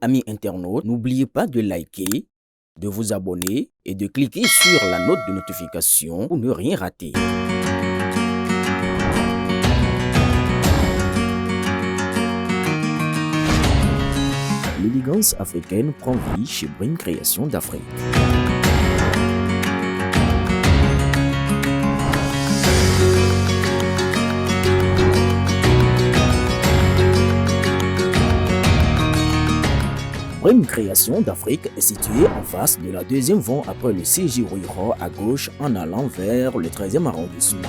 Amis internautes, n'oubliez pas de liker, de vous abonner et de cliquer sur la note de notification pour ne rien rater. L'élégance africaine prend vie chez Brim Création d'Afrique. Brim Création d'Afrique est située en face de la deuxième voie après le CJ Rouillera à gauche en allant vers le 13e arrondissement.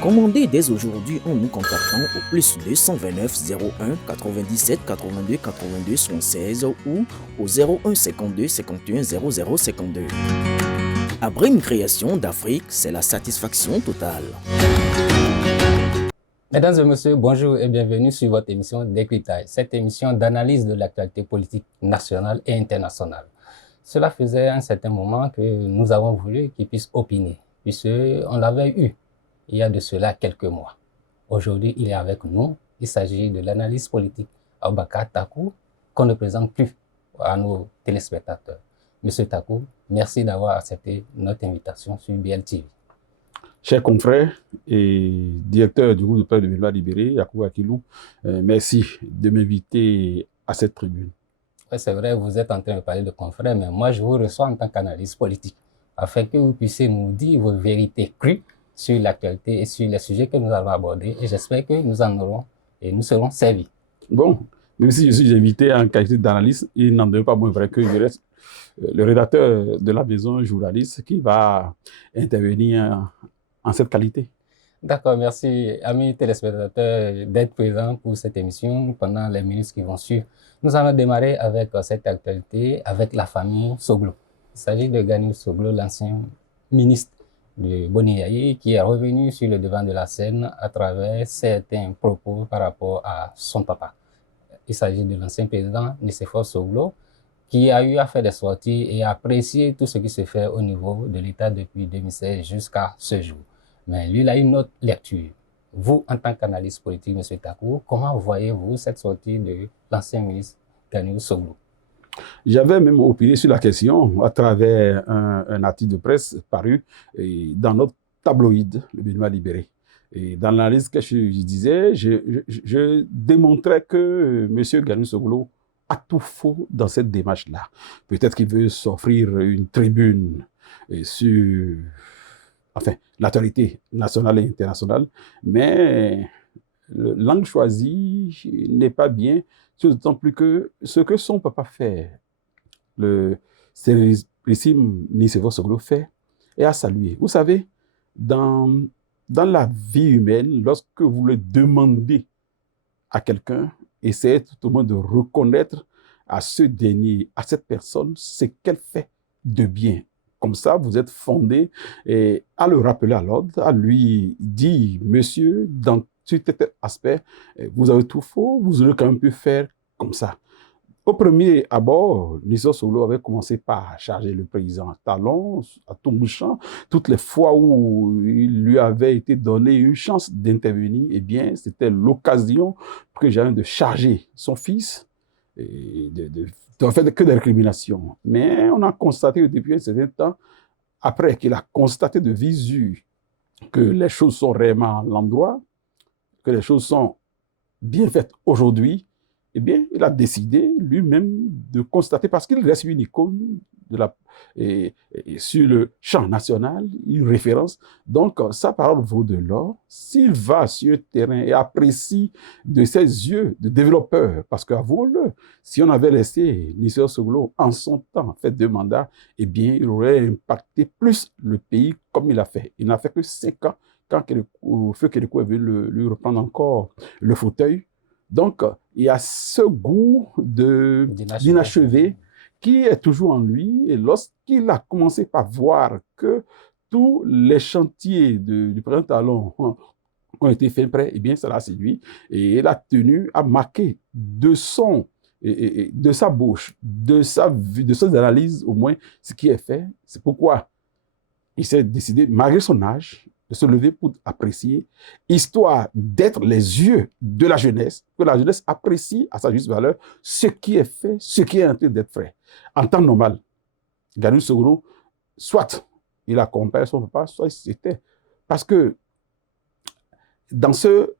Commandez dès aujourd'hui en nous contactant au plus 229 01 97 82 82 76 ou au 01 52 51 00 52. À Brim Création d'Afrique, c'est la satisfaction totale. Mesdames et messieurs, bonjour et bienvenue sur votre émission Décryptage, cette émission d'analyse de l'actualité politique nationale et internationale. Cela faisait un certain moment que nous avons voulu qu'il puisse opiner, puisqu'on l'avait eu il y a de cela quelques mois. Aujourd'hui, il est avec nous. Il s'agit de l'analyse politique Aboubakar Takou, qu'on ne présente plus à nos téléspectateurs. Monsieur Takou, merci d'avoir accepté notre invitation sur BLTV. Chers confrères et directeur du groupe de presse de Mémoire Libérée, Yacoub Akilou, merci de m'inviter à cette tribune. Oui, c'est vrai, vous êtes en train de parler de confrères, mais moi je vous reçois en tant qu'analyste politique, afin que vous puissiez nous dire vos vérités crues sur l'actualité et sur les sujets que nous allons aborder, et j'espère que nous en aurons et nous serons servis. Bon, même si je suis invité en qualité d'analyste, il n'en demeure pas moins vrai que je reste le rédacteur de la maison journaliste qui va intervenir en cette qualité. D'accord, merci amis téléspectateurs d'être présents pour cette émission pendant les minutes qui vont suivre. Nous allons démarrer avec cette actualité avec la famille Soglo. Il s'agit de Ganiou Soglo, l'ancien ministre de Boni-Yayi, qui est revenu sur le devant de la scène à travers certains propos par rapport à son papa. Il s'agit de l'ancien président Nicéphore Soglo, qui a eu à faire des sorties et apprécier tout ce qui se fait au niveau de l'État depuis 2016 jusqu'à ce jour. Mais lui, il a une autre lecture. Vous, en tant qu'analyste politique, M. Takou, comment voyez-vous cette sortie de l'ancien ministre Ganiou Soglo? J'avais même opiné sur la question à travers un article de presse paru dans notre tabloïd, le Mémoire Libéré. Et dans l'analyse que je disais, je démontrais que M. Ganiou Soglo a tout faux dans cette démarche-là. Peut-être qu'il veut s'offrir une tribune sur l'actualité nationale et internationale, mais l'angle choisi n'est pas bien, d'autant plus que ce que son papa fait, le célébrissime Nicéphore Soglo fait, est à saluer. Vous savez, dans la vie humaine, lorsque vous le demandez à quelqu'un, essayez tout au moins de reconnaître à ce dernier, à cette personne, ce qu'elle fait de bien. Comme ça, vous êtes fondé à le rappeler à l'ordre, à lui dire, monsieur, dans sur tel aspect, vous avez tout faux, vous aurez quand même pu faire comme ça. Au premier abord, Nicéphore Soglo avait commencé par charger le président à talons, à tout bouchant. Toutes les fois où il lui avait été donné une chance d'intervenir, eh bien, c'était l'occasion pour que j'avais de charger son fils et de faire que des récriminations. Mais on a constaté que depuis un certain temps, après qu'il a constaté de visu que les choses sont réellement à l'endroit, que les choses sont bien faites aujourd'hui, eh bien, il a décidé lui-même de constater, parce qu'il reste une icône sur le champ national, une référence. Donc, sa parole vaut de l'or. S'il va sur le terrain et apprécie de ses yeux de développeur, parce qu'avouons-le, si on avait laissé Nicéphore Soglo en son temps fait 2 mandats, eh bien, il aurait impacté plus le pays comme il a fait. Il n'a fait que 5 ans quand Feu Kérékou est venu lui reprendre encore le fauteuil. Donc, il y a ce goût d'inachevé qui est toujours en lui. Et lorsqu'il a commencé par voir que tous les chantiers du Printemps Talon ont été faits prêts, eh bien, ça l'a séduit. Et il a tenu à marquer de son et de sa bouche, de sa vue, de ses analyses, au moins, ce qui est fait. C'est pourquoi il s'est décidé, malgré son âge, de se lever pour apprécier, histoire d'être les yeux de la jeunesse, que la jeunesse apprécie à sa juste valeur ce qui est fait, ce qui est en train d'être fait. En temps normal, Ganu Soglo, soit il accompagne son papa, soit c'était. Parce que dans ce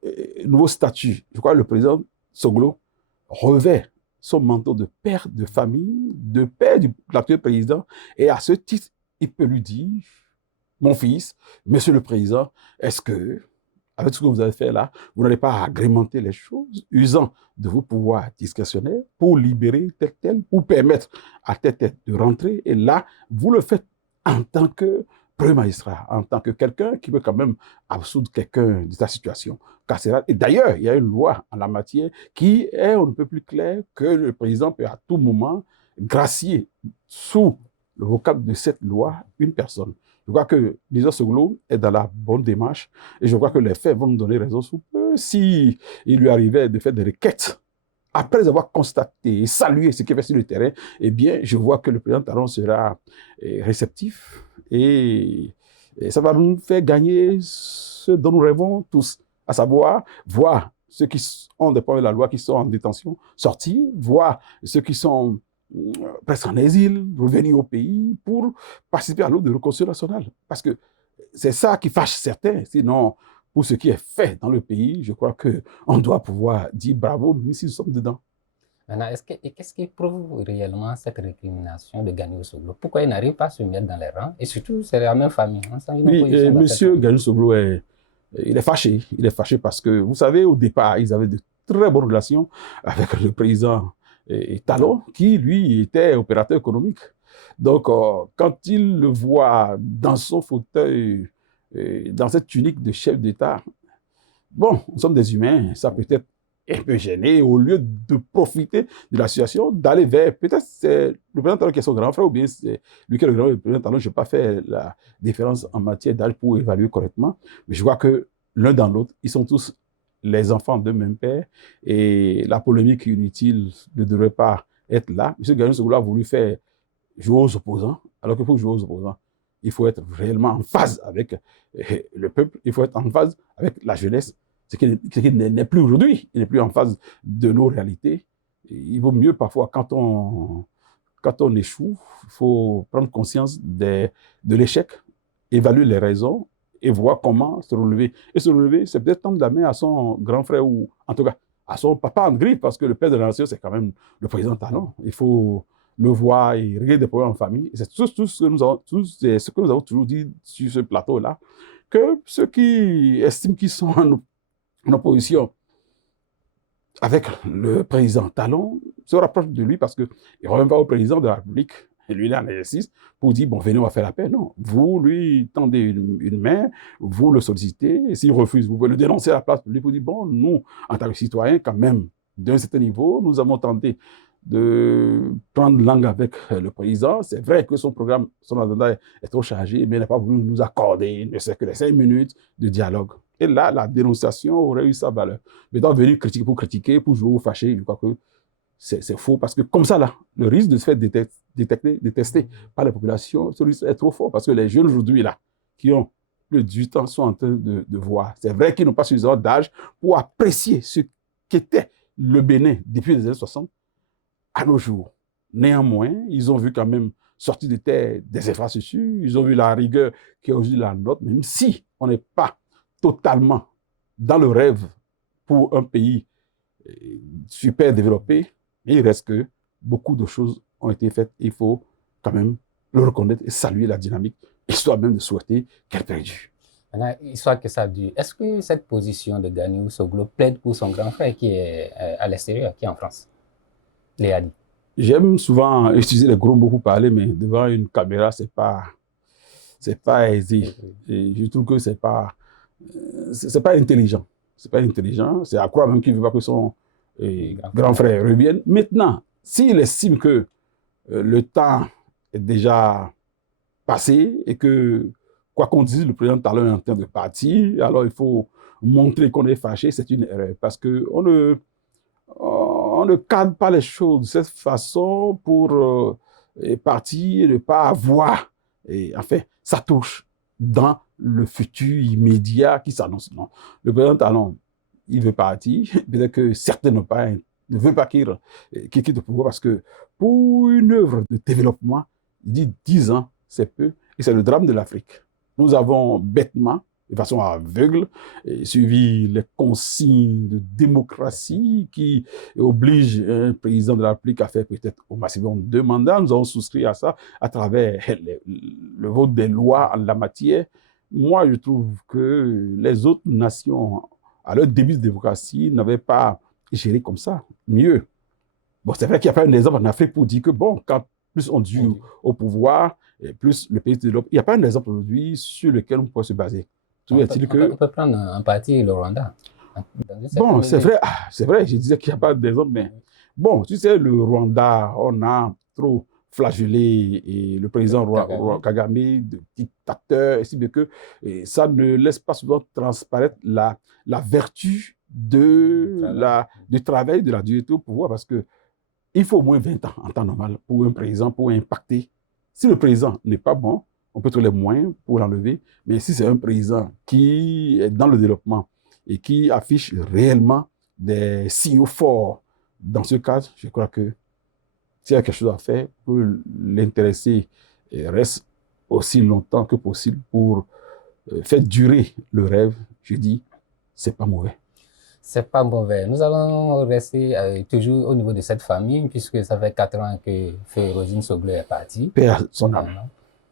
nouveau statut, je crois que le président Soglo revêt son manteau de père de famille, de père de l'actuel président, et à ce titre, il peut lui dire, mon fils, monsieur le président, est-ce que, avec ce que vous avez fait là, vous n'allez pas agrémenter les choses, usant de vos pouvoirs discrétionnaires pour libérer tel, pour permettre à telle de rentrer, et là, vous le faites en tant que premier magistrat, en tant que quelqu'un qui peut quand même absoudre quelqu'un de sa situation carcérale. Et d'ailleurs, il y a une loi en la matière qui est un peu plus claire que le président peut à tout moment gracier sous le vocable de cette loi une personne. Je crois que Lisa Soglo est dans la bonne démarche et je crois que les faits vont nous donner raison sous peu. Si il lui arrivait de faire des requêtes après avoir constaté et salué ce qui est fait sur le terrain, eh bien, je vois que le président Talon sera réceptif et ça va nous faire gagner ce dont nous rêvons tous, à savoir voir ceux qui ont des problèmes de la loi, qui sont en détention, sortir, voir ceux qui sont presque en exil, revenir au pays pour participer à l'œuvre de réconciliation nationale. Parce que c'est ça qui fâche certains. Sinon, pour ce qui est fait dans le pays, je crois qu'on doit pouvoir dire bravo, même si nous sommes dedans. Maintenant, qu'est-ce qui prouve réellement cette récrimination de Gani Soglo? Pourquoi il n'arrive pas à se mettre dans les rangs? Et surtout, c'est la même famille. Oui, monsieur Gani Soglo, il est fâché. Il est fâché parce que, vous savez, au départ, ils avaient de très bonnes relations avec le président Talon, qui, lui, était opérateur économique. Donc, quand il le voit dans son fauteuil, dans cette tunique de chef d'État, bon, nous sommes des humains, ça peut être un peu gêné, au lieu de profiter de la situation, d'aller vers, peut-être c'est le président Talon qui est son grand frère, ou bien c'est lui qui est le président Talon, je n'ai pas fait la différence en matière d'âge pour évaluer correctement, mais je vois que l'un dans l'autre, ils sont tous les enfants d'un même père, et la polémique inutile ne devrait pas être là. M. Gani Soglo a voulu faire jouer aux opposants, alors que pour jouer aux opposants, il faut être réellement en phase avec le peuple, il faut être en phase avec la jeunesse, ce qui n'est plus aujourd'hui, il n'est plus en phase de nos réalités. Il vaut mieux parfois, quand on échoue, il faut prendre conscience de l'échec, évaluer les raisons, et voir comment se relever. Et se relever, c'est peut-être tendre la main à son grand frère, ou en tout cas à son papa en gris, parce que le père de la nation, c'est quand même le président Talon. Il faut le voir et régler des problèmes en famille. Et c'est tout ce que nous avons toujours dit sur ce plateau-là, que ceux qui estiment qu'ils sont en opposition avec le président Talon se rapprochent de lui parce qu'il ne revient pas au président de la République. Et lui, il est en exercice pour dire, bon, venez, on va faire la paix. Non, vous, lui, tendez une main, vous le sollicitez, et s'il refuse, vous pouvez le dénoncer à la place pour lui, pour dire, bon, nous, en tant que citoyens, quand même, d'un certain niveau, nous avons tenté de prendre langue avec le président. C'est vrai que son programme, son agenda est trop chargé, mais il n'a pas voulu nous accorder ne serait que les 5 minutes de dialogue. Et là, la dénonciation aurait eu sa valeur. Mais d'en venir critiquer, pour jouer au fâché, je crois que c'est faux, parce que comme ça, là, le risque de se faire détester par la population, ce risque est trop fort, parce que les jeunes aujourd'hui, là, qui ont plus de 18 ans, sont en train de voir. C'est vrai qu'ils n'ont pas suffisamment d'âge pour apprécier ce qu'était le Bénin depuis les années 60 à nos jours. Néanmoins, ils ont vu quand même sortir de terre des infrastructures, ils ont vu la rigueur qui est aujourd'hui la nôtre, même si on n'est pas totalement dans le rêve pour un pays super développé, mais il reste que beaucoup de choses ont été faites. Il faut quand même le reconnaître et saluer la dynamique, histoire même de souhaiter qu'elle perdure. Maintenant, histoire que ça dure, est-ce que cette position de Gani Soglo plaide pour son grand frère qui est à l'extérieur, qui est en France, Léadi? J'aime souvent utiliser les gros mots pour parler, mais devant une caméra, c'est pas aisé. Et je trouve que c'est pas intelligent. C'est pas intelligent. C'est à croire même qu'il ne veut pas que son grand frère revienne. Maintenant, s'il estime que le temps est déjà passé et que, quoi qu'on dise, le président Talon est en train de partir, alors il faut montrer qu'on est fâché, c'est une erreur. Parce qu'on on ne cadre pas les choses de cette façon pour partir et ne pas avoir, et, enfin, ça touche dans le futur immédiat qui s'annonce. Non. Le président Talon, il veut partir, peut-être que certains ne veulent pas qu'il quitte le pouvoir parce que pour une œuvre de développement, il dit 10 ans, c'est peu, et c'est le drame de l'Afrique. Nous avons bêtement, de façon aveugle, suivi les consignes de démocratie qui obligent un président de la République à faire peut-être au maximum 2 mandats. Nous avons souscrit à ça à travers le vote des lois en la matière. Moi, je trouve que les autres nations, à leur début de démocratie, n'avaient pas géré comme ça. Mieux. Bon, c'est vrai qu'il n'y a pas un exemple en Afrique pour dire que, bon, quand plus on dure au pouvoir, et plus le pays se développe, il n'y a pas un exemple aujourd'hui sur lequel on peut se baser. On peut prendre un parti, le Rwanda. Bon, c'est vrai, je disais qu'il n'y a pas d'exemple, mais bon, tu sais, le Rwanda, on a trop flagellé et le président Kagame de dictateur, ainsi bien que ça ne laisse pas souvent transparaître la vertu du travail de la dureté au pouvoir, parce que il faut au moins 20 ans en temps normal pour un président, pour impacter. Si le président n'est pas bon, on peut trouver les moyens pour l'enlever, mais si c'est un président qui est dans le développement et qui affiche réellement des signaux forts dans ce cadre, je crois que s'il y a quelque chose à faire pour l'intéresser, reste aussi longtemps que possible pour faire durer le rêve, je dis, c'est pas mauvais. C'est pas mauvais. Nous allons rester toujours au niveau de cette famille, puisque ça fait 4 ans que Feu Rosine Soglo est parti. Père son âme.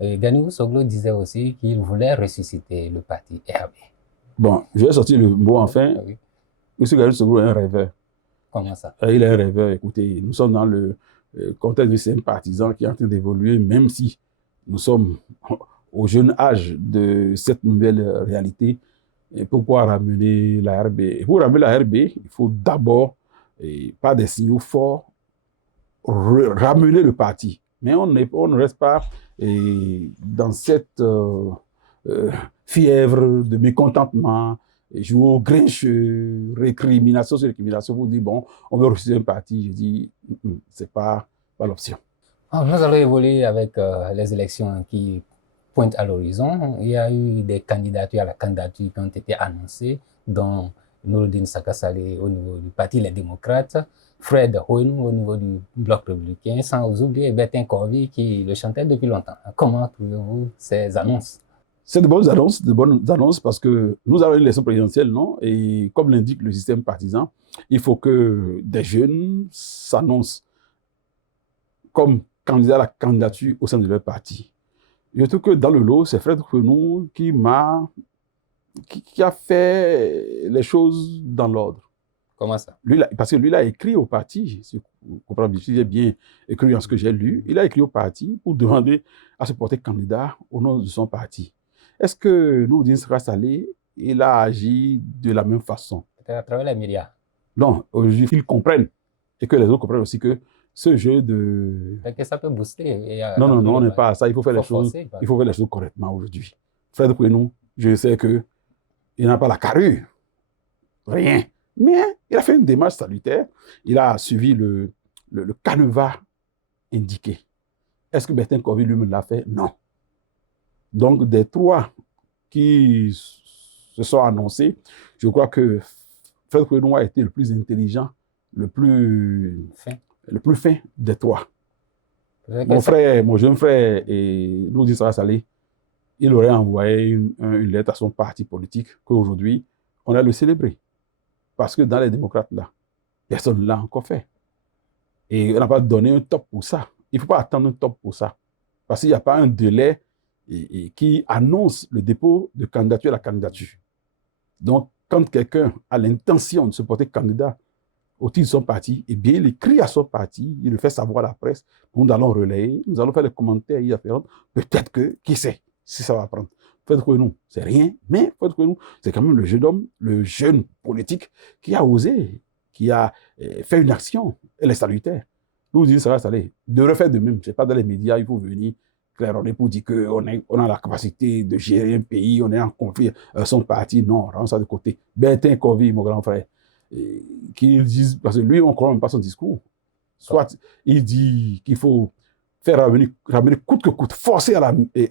Ganiou Soglo disait aussi qu'il voulait ressusciter le parti RB. Bon, je vais sortir le mot enfin. Oui. M. Ganiou Soglo est un rêveur. Comment ça? Il est un rêveur. Écoutez, nous sommes dans le contexte de ces partisans qui est en train d'évoluer, même si nous sommes au jeune âge de cette nouvelle réalité. Et pourquoi ramener la RB? Et pour ramener la RB, il faut d'abord, par des signaux forts, ramener le parti. Mais on ne reste pas dans cette fièvre de mécontentement, jouer au grincheux, récrimination sur récrimination, pour dire, bon, on veut refuser un parti. Je dis, c'est pas l'option. Nous allons évoluer avec les élections qui pointent à l'horizon. Il y a eu des candidatures à la candidature qui ont été annoncées, dont Noureddine Saka Saleh au niveau du Parti Les Démocrates, Fred Hoyne au niveau du Bloc républicain, sans oublier Bertin Corvi qui le chantait depuis longtemps. Comment trouvez-vous ces annonces? C'est de bonnes annonces parce que nous avons une élection présidentielle, non? Et comme l'indique le système partisan, il faut que des jeunes s'annoncent comme candidats à la candidature au sein de leur parti. Je trouve que dans le lot, c'est Fred Renou qui a fait les choses dans l'ordre. Comment ça? Parce que lui, il a écrit au parti, si vous comprenez, si j'ai bien écrit en ce que j'ai lu, il a écrit au parti pour demander à se porter candidat au nom de son parti. Est-ce que Noureddine Saka Saleh, il a agi de la même façon? Peut-être à travers les médias. Non, aujourd'hui, qu'ils comprennent et que les autres comprennent aussi que ce jeu de... Que ça peut booster. Non, on n'est pas à ça. Il faut faire les choses correctement aujourd'hui. Fred Renou, je sais qu'il n'a pas la carrure. Rien. Mais il a fait une démarche salutaire. Il a suivi le canevas indiqué. Est-ce que Bertin Corvi lui-même l'a fait? Non. Donc, des 3 qui se sont annoncés, je crois que Fred Renou a été le plus intelligent, le plus fin des 3. Mon jeune frère, Noureddine Saka Saleh, il aurait envoyé une lettre à son parti politique qu'aujourd'hui, on a le célébré. Parce que dans les démocrates, là, personne ne l'a encore fait. Et on n'a pas donné un top pour ça. Il ne faut pas attendre un top pour ça. Parce qu'il n'y a pas un délai qui annonce le dépôt de candidature à la candidature. Donc, quand quelqu'un a l'intention de se porter candidat au titre de son parti, eh bien, il écrit à son parti, il le fait savoir à la presse, nous allons relayer, nous allons faire les commentaires y afférents. Peut-être que, qui sait, si ça va prendre. Fred Renou, c'est rien, mais Fred Renou, c'est quand même le jeune homme, le jeune politique qui a osé, qui a fait une action, elle est salutaire. Nous disons, ça va s'aller. Devrait faire de même. Je ne sais pas, dans les médias, il faut venir claironner pour dire qu'on a la capacité de gérer un pays, on est en conflit, son parti, non, rends ça de côté. Bertin Corvi, mon grand frère, qu'ils disent, parce que lui, on ne croit même pas son discours. Soit il dit qu'il faut faire ramener coûte que coûte, forcer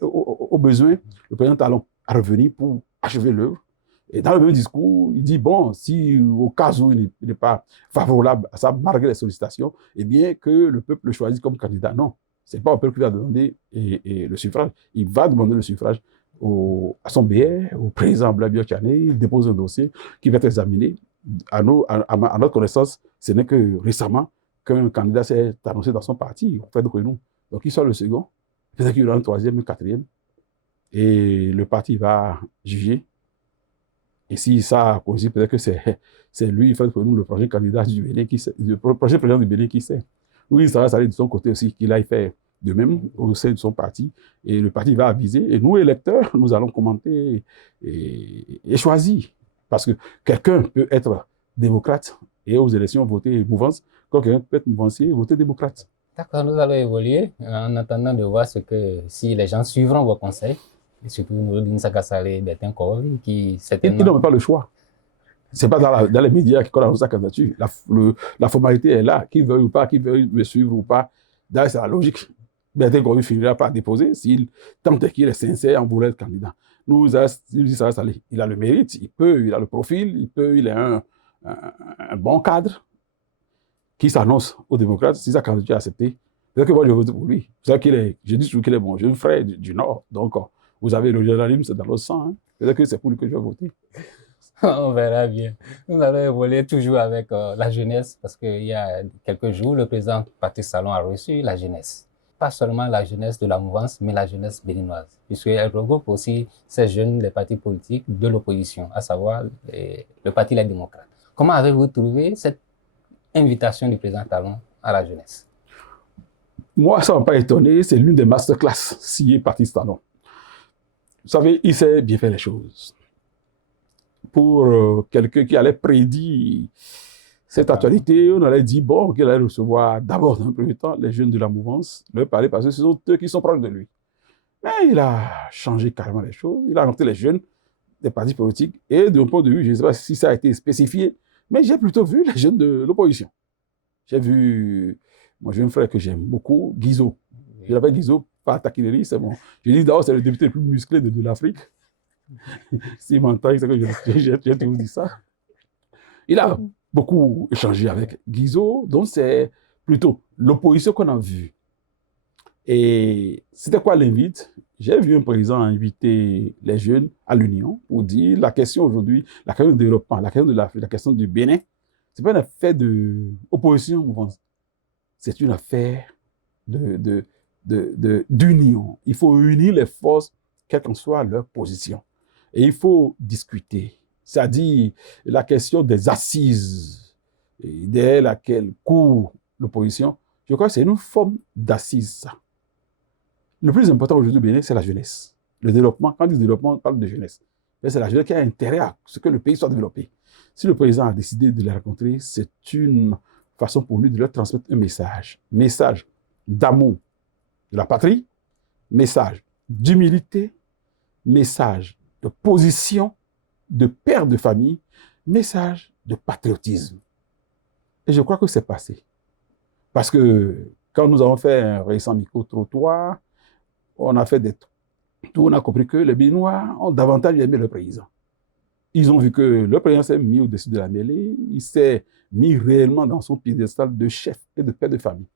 au besoin le président Talon à revenir pour achever l'œuvre. Et dans le même discours, il dit, bon, si au cas où il n'est pas favorable à ça, malgré les sollicitations, eh bien que le peuple le choisisse comme candidat. Non, ce n'est pas au peuple qui va demander le suffrage. Il va demander le suffrage à son BR, au président Blabio Tchané, il dépose un dossier qui va être examiné. À notre connaissance, ce n'est que récemment qu'un candidat s'est annoncé dans son parti, auprès de nous. Donc, il sort le second, peut-être qu'il y aura un troisième, un quatrième, et le parti va juger. Et si ça coïncide, peut-être que c'est lui, Fred Peloun, le prochain candidat du Bénin, le prochain président du Bénin qui sait. Oui, ça va s'aller de son côté aussi, qu'il aille faire de même au sein de son parti, et le parti va aviser, et nous, électeurs, nous allons commenter et choisir. Parce que quelqu'un peut être démocrate et aux élections voter mouvance, quand quelqu'un peut être mouvancier et voter démocrate. D'accord, nous allons évoluer en attendant de voir si les gens suivront vos conseils, et surtout Noureddine Saka Saleh Bertin Korovi, qui certainement... Ils n'ont pas le choix. Ce n'est pas dans les médias qu'on annonce sa candidature. La formalité est là. Qu'il veuille ou pas, qu'il veuille me suivre ou pas, d'ailleurs, c'est la logique. Bertin Korovi finira par déposer s'il tente qu'il est sincère en voulant être candidat. Il a le mérite, il a le profil, il est un bon cadre qui s'annonce aux démocrates. Si sa candidature est acceptée, peut-être que moi je vote pour lui. Je dis toujours qu'il est bon jeune frère du Nord. Donc, vous avez le journalisme, c'est dans le sang. Hein. Peut-être que c'est pour lui que je vais voter. On verra bien. Nous allons évoluer toujours avec la jeunesse, parce qu'il y a quelques jours, le président Patrice Talon a reçu la jeunesse. Pas seulement la jeunesse de la mouvance, mais la jeunesse béninoise, puisqu'elle regroupe aussi ces jeunes des partis politiques de l'opposition, à savoir le Parti Les Démocrates. Comment avez-vous trouvé cette invitation du président Talon à la jeunesse? Moi, ça ne m'a pas étonné, c'est l'une des masterclass signées Patrice Talon. Vous savez, il sait bien faire les choses. Pour quelqu'un qui allait prédire cette actualité, on allait dire, bon, qu'il allait recevoir d'abord, dans un premier temps, les jeunes de la mouvance, leur parler parce que ce sont eux qui sont proches de lui. Mais il a changé carrément les choses. Il a noté les jeunes des partis politiques. Et de mon point de vue, je ne sais pas si ça a été spécifié, mais j'ai plutôt vu les jeunes de l'opposition. J'ai vu mon jeune frère que j'aime beaucoup, Guizot. Je l'appelle Guizot, pas taquinerie, c'est bon. Je dis d'abord, c'est le député le plus musclé de l'Afrique. S'il m'entend, c'est que j'ai toujours dit ça. Il a beaucoup échangé avec Guizot, donc c'est plutôt l'opposition qu'on a vue. Et c'était quoi l'invite? J'ai vu un président inviter les jeunes à l'Union pour dire la question aujourd'hui, la question du développement, la question de l'Afrique, la question du Bénin, ce n'est pas une affaire d'opposition, c'est une affaire d'union. Il faut unir les forces, quelle qu'en soit leur position. Et il faut discuter. C'est-à-dire la question des assises, derrière laquelle court l'opposition, je crois que c'est une forme d'assise, ça. Le plus important aujourd'hui au Bénin, c'est la jeunesse. Le développement, quand on dit développement, on parle de jeunesse. Mais c'est la jeunesse qui a intérêt à ce que le pays soit développé. Si le président a décidé de les rencontrer, c'est une façon pour lui de leur transmettre un message. Message d'amour de la patrie, message d'humilité, message de position, de père de famille, message de patriotisme. Et je crois que c'est passé. Parce que quand nous avons fait un récent micro-trottoir, on a fait des tours, on a compris que les Béninois ont davantage aimé le président. Ils ont vu que le président s'est mis au-dessus de la mêlée, il s'est mis réellement dans son piédestal de chef et de père de famille.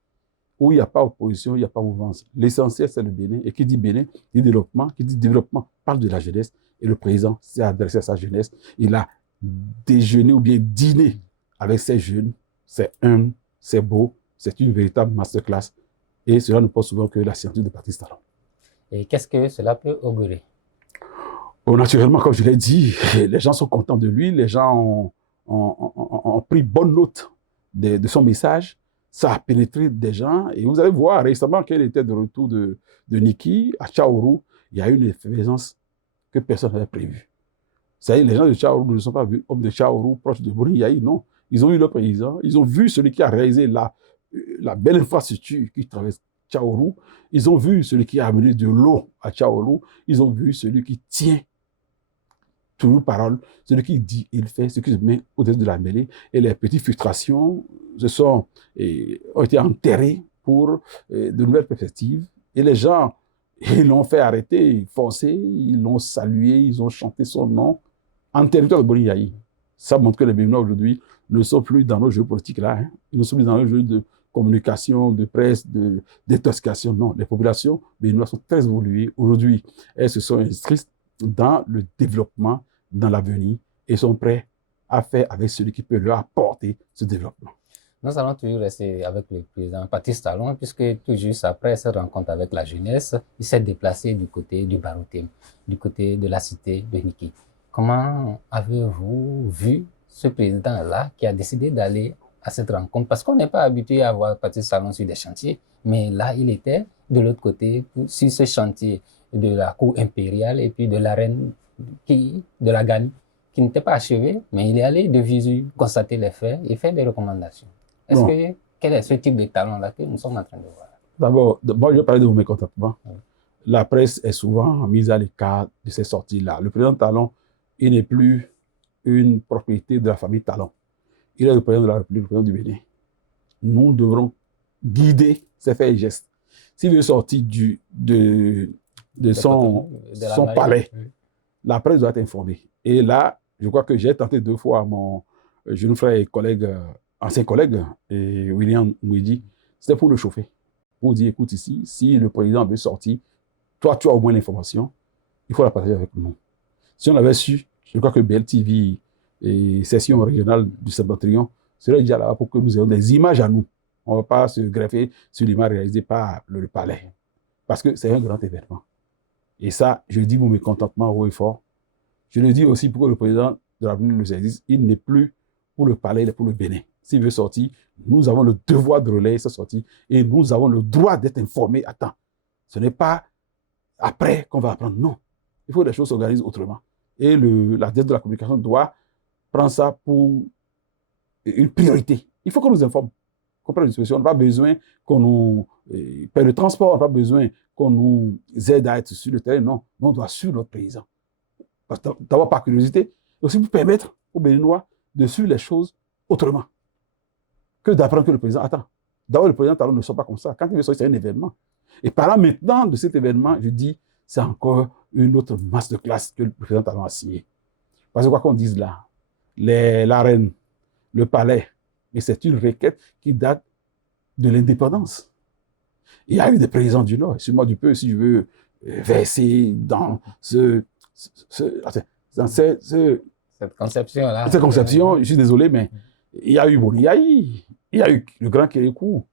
Où il n'y a pas opposition, il n'y a pas mouvance. L'essentiel, c'est le Bénin. Et qui dit Bénin, dit développement. Qui dit développement, parle de la jeunesse. Et le président s'est adressé à sa jeunesse. Il a déjeuné ou bien dîné avec ces jeunes. C'est humble, c'est beau, c'est une véritable masterclass. Et cela ne porte souvent que la signature de Patrice Talon. Et qu'est-ce que cela peut augurer? Bon, naturellement, comme je l'ai dit, les gens sont contents de lui. Les gens ont pris bonne note de son message. Ça a pénétré des gens. Et vous allez voir, récemment, quand il était de retour de Niki, à Tchaourou, il y a eu une effervescence que personne n'avait prévue. C'est-à-dire, les gens de Tchaourou ne sont pas vus hommes de Tchaourou proches de Bouni-Yaï, non. Ils ont eu le président, ils ont vu celui qui a réalisé la belle infrastructure qui traverse Tchaourou, ils ont vu celui qui a amené de l'eau à Tchaourou, ils ont vu celui qui tient toujours parole. Celui qui dit, il fait, ce qui se met au-dessus de la mêlée. Et les petites frustrations ont été enterrées pour de nouvelles perspectives. Et les gens, ils l'ont fait arrêter, foncer, ils l'ont salué, ils ont chanté son nom en territoire de Boni-Yaï. Ça montre que les Béninois aujourd'hui ne sont plus dans nos jeux politiques là. Hein. Ils ne sont plus dans nos jeux de communication, de presse, d'intoxication. Non, les populations béninoises sont très évoluées. Aujourd'hui, elles se sont inscrites dans le développement, dans l'avenir, et sont prêts à faire avec celui qui peut leur apporter ce développement. Nous allons toujours rester avec le président Patrice Talon, puisque tout juste après cette rencontre avec la jeunesse, il s'est déplacé du côté du Barotem, du côté de la cité de Niki. Comment avez-vous vu ce président-là qui a décidé d'aller à cette rencontre? Parce qu'on n'est pas habitué à voir Patrice Talon sur des chantiers, mais là, il était de l'autre côté, sur ce chantier de la cour impériale et puis de l'arène de la Gani, qui n'était pas achevé, mais il est allé de visu constater les faits et faire des recommandations. Quel est ce type de talent-là que nous sommes en train de voir? D'abord, moi, je vais parler de mon mécontentement. Oui. La presse est souvent mise à l'écart de ces sorties-là. Le président Talon, il n'est plus une propriété de la famille Talon. Il est le président de la République, le président du Bénin. Nous devrons guider ses faits et gestes. S'il veut sortir de son palais, oui, la presse doit être informée. Et là, je crois que j'ai tenté 2 fois à mon jeune frère et collègue, ancien collègue, William Mouidi, c'était pour le chauffer. Pour dire, écoute ici, si le président veut sortir, toi, tu as au moins l'information, il faut la partager avec nous. Si on avait su, je crois que BLTV et session régionale du Septentrion serait déjà là pour que nous ayons des images à nous. On ne va pas se greffer sur l'image réalisée par le palais. Parce que c'est un grand événement. Et ça, je dis mon mécontentement haut et fort. Je le dis aussi pour que le président de la République le saisisse. Il n'est plus pour le palais, il est pour le Bénin. S'il veut sortir, nous avons le devoir de relayer sa sortie et nous avons le droit d'être informés à temps. Ce n'est pas après qu'on va apprendre. Non. Il faut que les choses s'organisent autrement. Et la direction de la communication doit prendre ça pour une priorité. Il faut qu'on nous informe. Qu'on prenne une disposition. On n'a pas besoin qu'on nous paie le transport, on n'a pas besoin qu'on nous aide à être sur le terrain. Non, nous, on doit suivre notre paysan. D'abord par curiosité, et aussi pour permettre aux Béninois de suivre les choses autrement que d'apprendre que le président attend. D'abord, le président Talon ne sort pas comme ça. Quand il veut sortir, c'est un événement. Et parlant maintenant de cet événement, je dis, c'est encore une autre masse de classe que le président Talon a signé. Parce que quoi qu'on dise là, la reine, le palais, mais c'est une requête qui date de l'indépendance. Il y a eu des présidents du Nord. Excuse-moi du peu, si je veux verser dans cette conception-là. Cette conception, je suis désolé, mais il y a eu Boni-Yaï, il y a eu le grand Kérékou,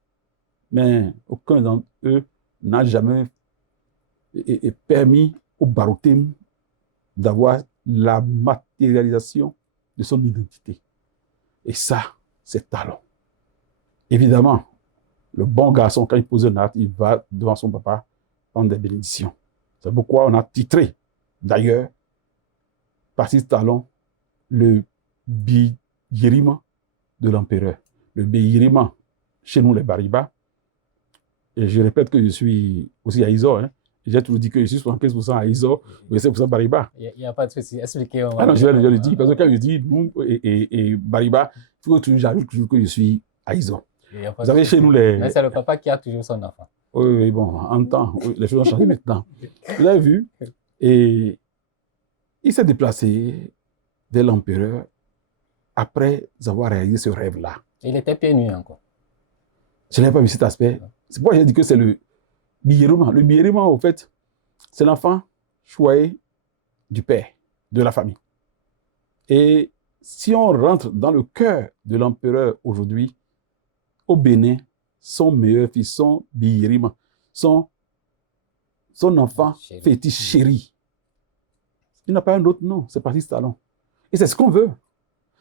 mais aucun d'entre eux n'a jamais permis au Barotem d'avoir la matérialisation de son identité. Et ça, c'est Talon. Évidemment, le bon garçon, quand il pose un acte, il va devant son papa prendre des bénédictions. C'est pourquoi on a titré, d'ailleurs, Patrice Talon, le Biyirima de l'empereur. Le Biyirima, chez nous, les Bariba. Et je répète que je suis aussi à Isor. Hein. J'ai toujours dit que je suis 75% à Isor, 25% Bariba. Il n'y a pas de souci. Expliquez. Ah non, je le dis, parce que quand je dis nous et Bariba, il faut que j'ajoute toujours que je suis à Isor. Vous avez chez nous les... Mais c'est le papa qui a toujours son enfant. Oui, bon, en temps, les choses ont changé maintenant. Vous l'avez vu, et il s'est déplacé vers l'empereur après avoir réalisé ce rêve-là. Il était pieds nus encore. Je n'ai pas vu cet aspect. C'est pourquoi j'ai dit que c'est le Biyirima. Le Biyirima, au fait, c'est l'enfant choyé du père, de la famille. Et si on rentre dans le cœur de l'empereur aujourd'hui, au Bénin, son meilleur fils, son Biyirima, son enfant fétiche chéri. Il n'a pas un autre nom, c'est Patrice Talon. Et c'est ce qu'on veut.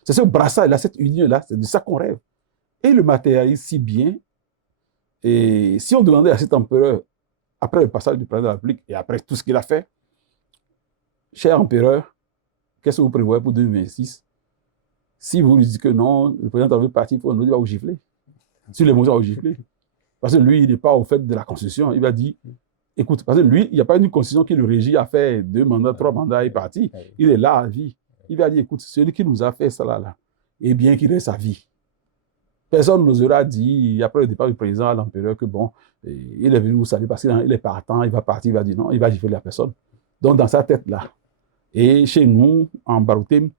C'est ce brassage-là, cette union-là, c'est de ça qu'on rêve. Et il le matérialise si bien. Et si on demandait à cet empereur, après le passage du président de la République et après tout ce qu'il a fait, cher empereur, qu'est-ce que vous prévoyez pour 2026? Si vous lui dites que non, le président veut partir, il faut nous dire vous gifler. Sur l'émotion, vous gifler. Parce que lui, il n'est pas au fait de la Constitution. Il va dire, écoute, parce que lui, il n'y a pas une constitution qui le régit à faire 2 mandats, 3 mandats, il est parti. Il est là à vie. Il va dire, écoute, celui qui nous a fait ça là, eh bien qu'il reste à vie. Personne n'osera dire, après le départ du président à l'empereur, que bon, il est venu vous saluer parce qu'il est partant, il va partir, il va dire non, il va gifler la personne. Donc, dans sa tête-là. Et chez nous, en Baroutem,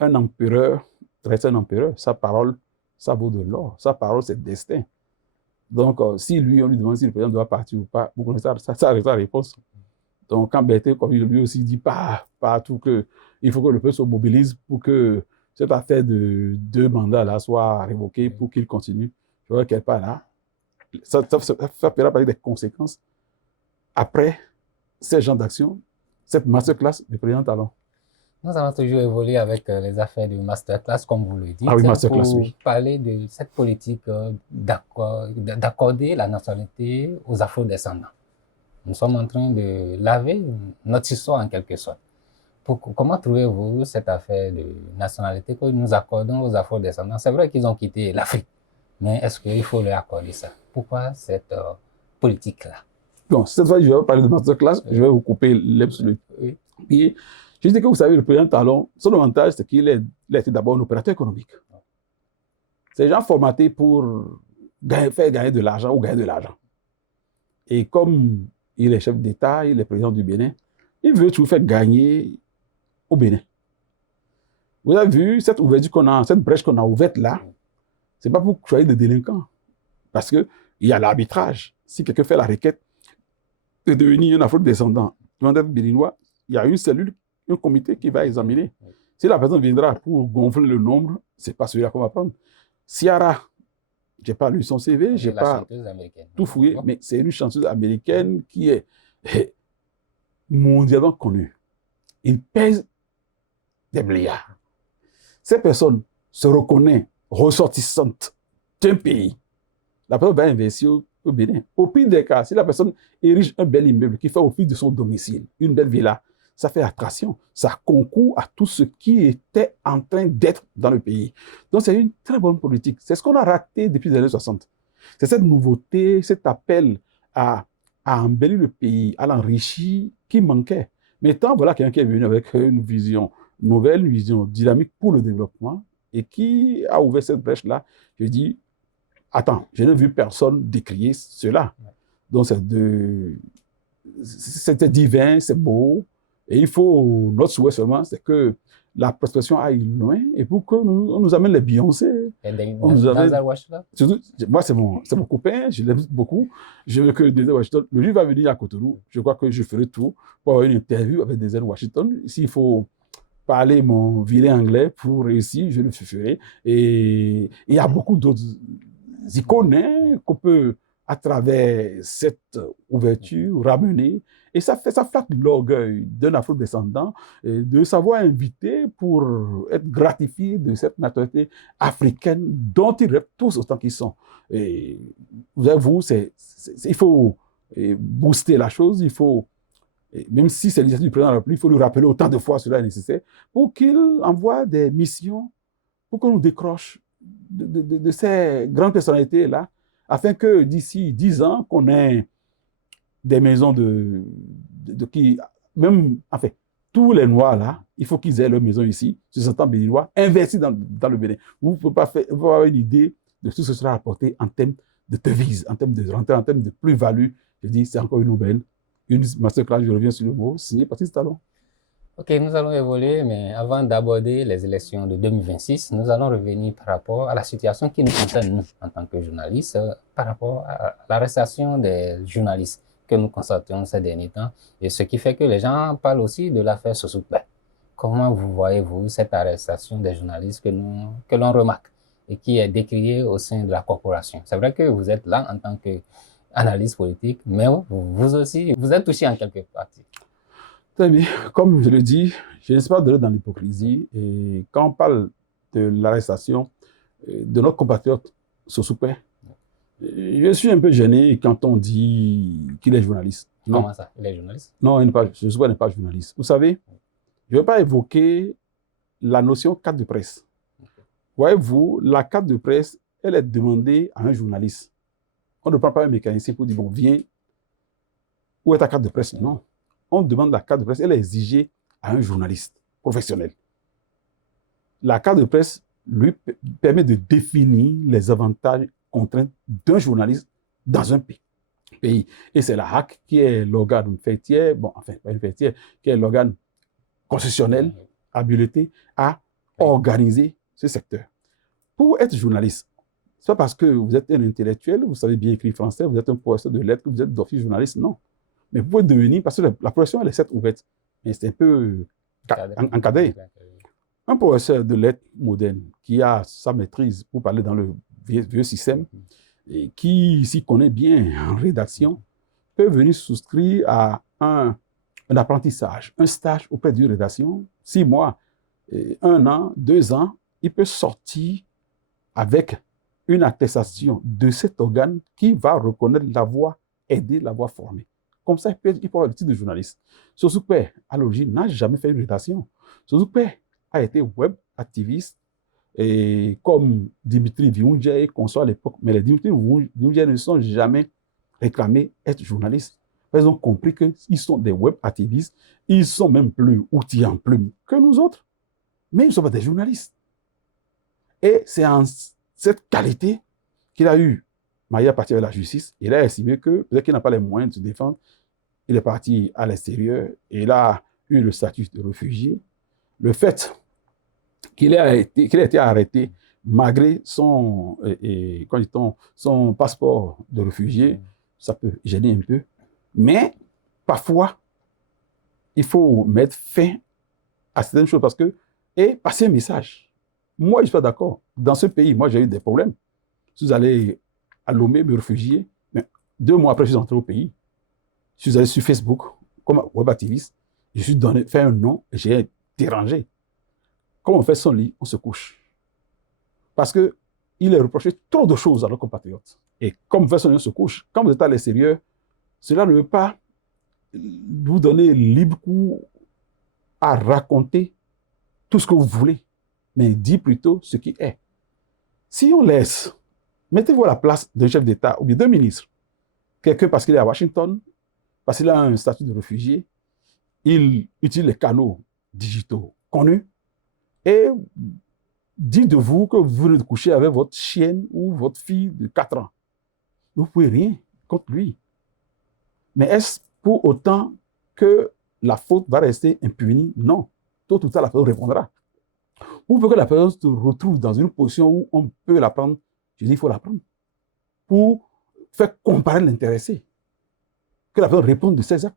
un empereur reste un empereur. Sa parole, ça vaut de l'or. Sa parole, c'est destin. Donc, si lui, on lui demande si le président doit partir ou pas, vous connaissez ça reste la réponse. Donc, quand Berthe, comme lui aussi dit, partout qu'il faut que le peuple se mobilise pour que cette affaire de 2 mandats-là soit révoquée pour qu'il continue. Je vois quelque part là, ça fera parler des conséquences après ces genres d'action, cette masterclass du président Talon. Nous allons toujours évoluer avec les affaires du masterclass, comme vous le dites, oui, masterclass, pour oui. parler de cette politique d'accorder la nationalité aux afro-descendants. Nous sommes en train de laver notre histoire en quelque sorte. Comment trouvez-vous cette affaire de nationalité que nous accordons aux afro-descendants? C'est vrai qu'ils ont quitté l'Afrique, mais est-ce qu'il faut leur accorder ça? Pourquoi cette politique-là? Bon, cette fois, je vais parler de masterclass, je vais vous couper l'absolu. Oui. Et je dis que vous savez, le président Talon, son avantage, c'est qu'il a été d'abord un opérateur économique. C'est des gens formatés pour faire gagner de l'argent ou gagner de l'argent. Et comme il est chef d'État, il est président du Bénin, il veut toujours faire gagner au Bénin. Vous avez vu cette ouverture qu'on a, cette brèche qu'on a ouverte là, c'est pas pour choisir des délinquants. Parce qu'il y a l'arbitrage. Si quelqu'un fait la requête de devenir un afro-descendant, béninois, il y a une cellule, un comité qui va examiner. Si la personne viendra pour gonfler le nombre, c'est pas celui-là qu'on va prendre. Ciara, j'ai pas lu son CV, j'ai pas tout fouillé, mais c'est une chanteuse américaine qui est mondialement connue. Il pèse des milliards. Ces personnes se reconnaissent ressortissantes d'un pays. La personne va investir au Bénin. Au pire des cas, si la personne érige un bel immeuble qui fait office de son domicile, une belle villa, ça fait attraction, ça concourt à tout ce qui était en train d'être dans le pays. Donc c'est une très bonne politique. C'est ce qu'on a raté depuis les années 60. C'est cette nouveauté, cet appel à embellir le pays, à l'enrichir qui manquait. Mais tant voilà quelqu'un qui est venu avec une vision nouvelle, une vision dynamique pour le développement et qui a ouvert cette brèche-là, je dis, attends, je n'ai vu personne décrier cela. Donc c'était divin, c'est beau. Et il faut, notre souhait seulement, c'est que la prospection aille loin et pour qu'on nous amène les Beyoncé. Surtout, moi, c'est mon copain, je l'aime beaucoup. Je veux que Denzel Washington, le jour va venir à Cotonou, je crois que je ferai tout pour avoir une interview avec Denzel Washington. S'il faut parler mon vilain anglais pour réussir, je le ferai. Et il y a beaucoup d'autres icônes qu'on peut, à travers cette ouverture, ramener. Et ça flatte l'orgueil d'un afro-descendant de savoir inviter pour être gratifié de cette nationalité africaine dont ils rêvent tous autant qu'ils sont. Et vous avez vu, il faut booster la chose, il faut, même si c'est l'initiative du président de la République, il faut lui rappeler autant de fois cela est nécessaire pour qu'il envoie des missions pour qu'on nous décroche de ces grandes personnalités-là, afin que d'ici 10 ans, qu'on ait des maisons qui, même, en fait, tous les Noirs là, il faut qu'ils aient leur maison ici, se sentant béninois, investis dans le Bénin. Vous ne pouvez pas avoir une idée de tout ce que sera apporté en termes de devise, en termes de rentrée, en termes de plus-value. Je dis, c'est encore une aubaine. Une masterclass, je reviens sur le mot, signé Patrice Talon. Ok, nous allons évoluer, mais avant d'aborder les élections de 2026, nous allons revenir par rapport à la situation qui nous concerne, nous, en tant que journalistes, par rapport à l'arrestation des journalistes que nous constatons ces derniers temps, et ce qui fait que les gens parlent aussi de l'affaire Sosukwe. Comment vous voyez-vous cette arrestation des journalistes que l'on remarque et qui est décriée au sein de la corporation? C'est vrai que vous êtes là en tant qu'analyste politique, mais vous aussi, vous êtes touché en quelque partie. Très bien. Comme je le dis, je ne suis pas dans l'hypocrisie. Et quand on parle de l'arrestation de notre compatriote Sosukwe, je suis un peu gêné quand on dit qu'il est journaliste. Non. Comment ça? Il est journaliste? Non, Sosukwe n'est pas journaliste. Vous savez, je ne vais pas évoquer la notion carte de presse. Voyez-vous, la carte de presse, elle est demandée à un journaliste. On ne prend pas un mécanicien pour dire, bon, viens, Où est ta carte de presse? Non. On demande la carte de presse, elle est exigée à un journaliste professionnel. La carte de presse lui permet de définir les avantages et contraintes d'un journaliste dans un pays. Et c'est la HAC qui est l'organe faîtier, bon, enfin, pas une faîtière, qui est l'organe constitutionnel habilité à organiser ce secteur. Pour être journaliste, c'est pas parce que vous êtes un intellectuel, vous savez bien écrire français, vous êtes un professeur de lettres, que vous êtes d'office journaliste, non. Mais vous pouvez devenir, parce que la profession, elle est certes ouverte, mais c'est un peu encadré. Un professeur de lettres moderne qui a sa maîtrise, pour parler dans le vieux système, et qui s'y connaît bien en rédaction, peut venir souscrire à un apprentissage, un stage auprès d'une rédaction, 6 mois, 1 an, 2 ans, il peut sortir avec une attestation de cet organe qui va reconnaître la voix, aider la voix formée. Comme ça, il peut avoir le titre de journaliste. Sosukwe, à l'origine, n'a jamais fait une rédaction. Sosukwe a été web activiste, et comme Dimitri Viounja et consorts à l'époque, mais les Dimitri Viounja ne sont jamais réclamés être journalistes. Ils ont compris qu'ils sont des web activistes, ils sont même plus outillés en plume que nous autres, mais ils ne sont pas des journalistes. Et c'est en cette qualité qu'il a eu Maya parti avec la justice. Il a estimé que peut-être qu'il n'a pas les moyens de se défendre. Il est parti à l'extérieur et il a eu le statut de réfugié. Le fait qu'il ait été arrêté malgré son passeport de réfugié, ça peut gêner un peu. Mais parfois, il faut mettre fin à certaines choses et passer un message. Moi, je ne suis pas d'accord. Dans ce pays, moi, j'ai eu des problèmes. Si vous allez à Lomé me réfugier, mais 2 mois après, je suis entré au pays. Je suis allé sur Facebook comme web activiste. Je suis fait un nom et j'ai été rangé. Quand on fait son lit, on se couche. Parce qu'il est reproché trop de choses à nos compatriotes. Et comme on fait son lit, on se couche. Quand vous êtes à l'extérieur, cela ne veut pas vous donner libre cours à raconter tout ce que vous voulez, mais dit plutôt ce qui est. Si on laisse, mettez-vous à la place d'un chef d'État ou bien d'un ministre, quelqu'un parce qu'il est à Washington, parce qu'il a un statut de réfugié, il utilise les canaux digitaux connus et dit de vous que vous venez de coucher avec votre chienne ou votre fille de 4 ans. Vous ne pouvez rien contre lui. Mais est-ce pour autant que la faute va rester impunie? Non. Tôt ou tard, la personne répondra. Pour que la personne se retrouve dans une position où on peut la prendre, je dis qu'il faut la prendre. Pour faire comparer l'intéressé. Que la personne réponde de ses actes.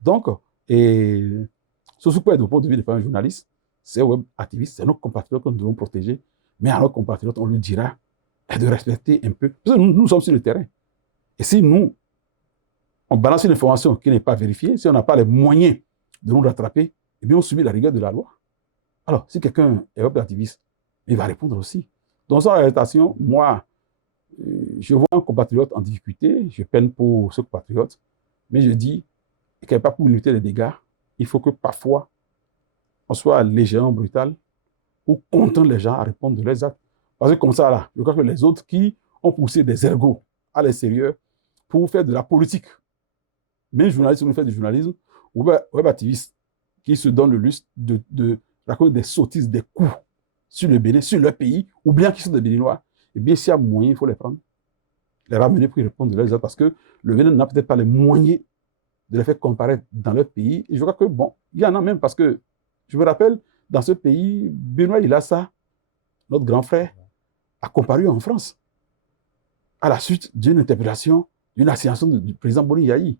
Donc, ce peut être du point de vue de un journaliste, c'est web activiste, c'est nos compatriotes que nous devons protéger. Mais à nos compatriotes, on lui dira de respecter un peu. Parce que nous sommes sur le terrain. Et si nous, on balance une information qui n'est pas vérifiée, si on n'a pas les moyens de nous rattraper, eh bien on subit la rigueur de la loi. Alors, si quelqu'un est web activiste, il va répondre aussi. Dans son arrestation, moi, je vois un compatriote en difficulté, je peine pour ce compatriote, mais je dis qu'il n'y a pas pour limiter les dégâts, il faut que parfois, on soit légèrement brutal ou contraindre les gens à répondre de leurs actes. Parce que comme ça, là, je crois que les autres qui ont poussé des ergots à l'extérieur pour faire de la politique, même journalistes qui nous fait du journalisme, ou web activistes qui se donnent le luxe de raconter des sottises, des coups sur le Bénin, sur leur pays, ou bien qui sont des Béninois, eh bien, s'il y a moyen, il faut les prendre, les ramener pour y répondre de leurs actes, parce que le Bénin n'a peut-être pas les moyens de les faire comparaître dans leur pays. Et je crois que, bon, il y en a même, parce que, je me rappelle, dans ce pays, Benoît Ilassa, notre grand frère, a comparu en France, à la suite d'une interpellation, d'une assignation du président Boni Yahi.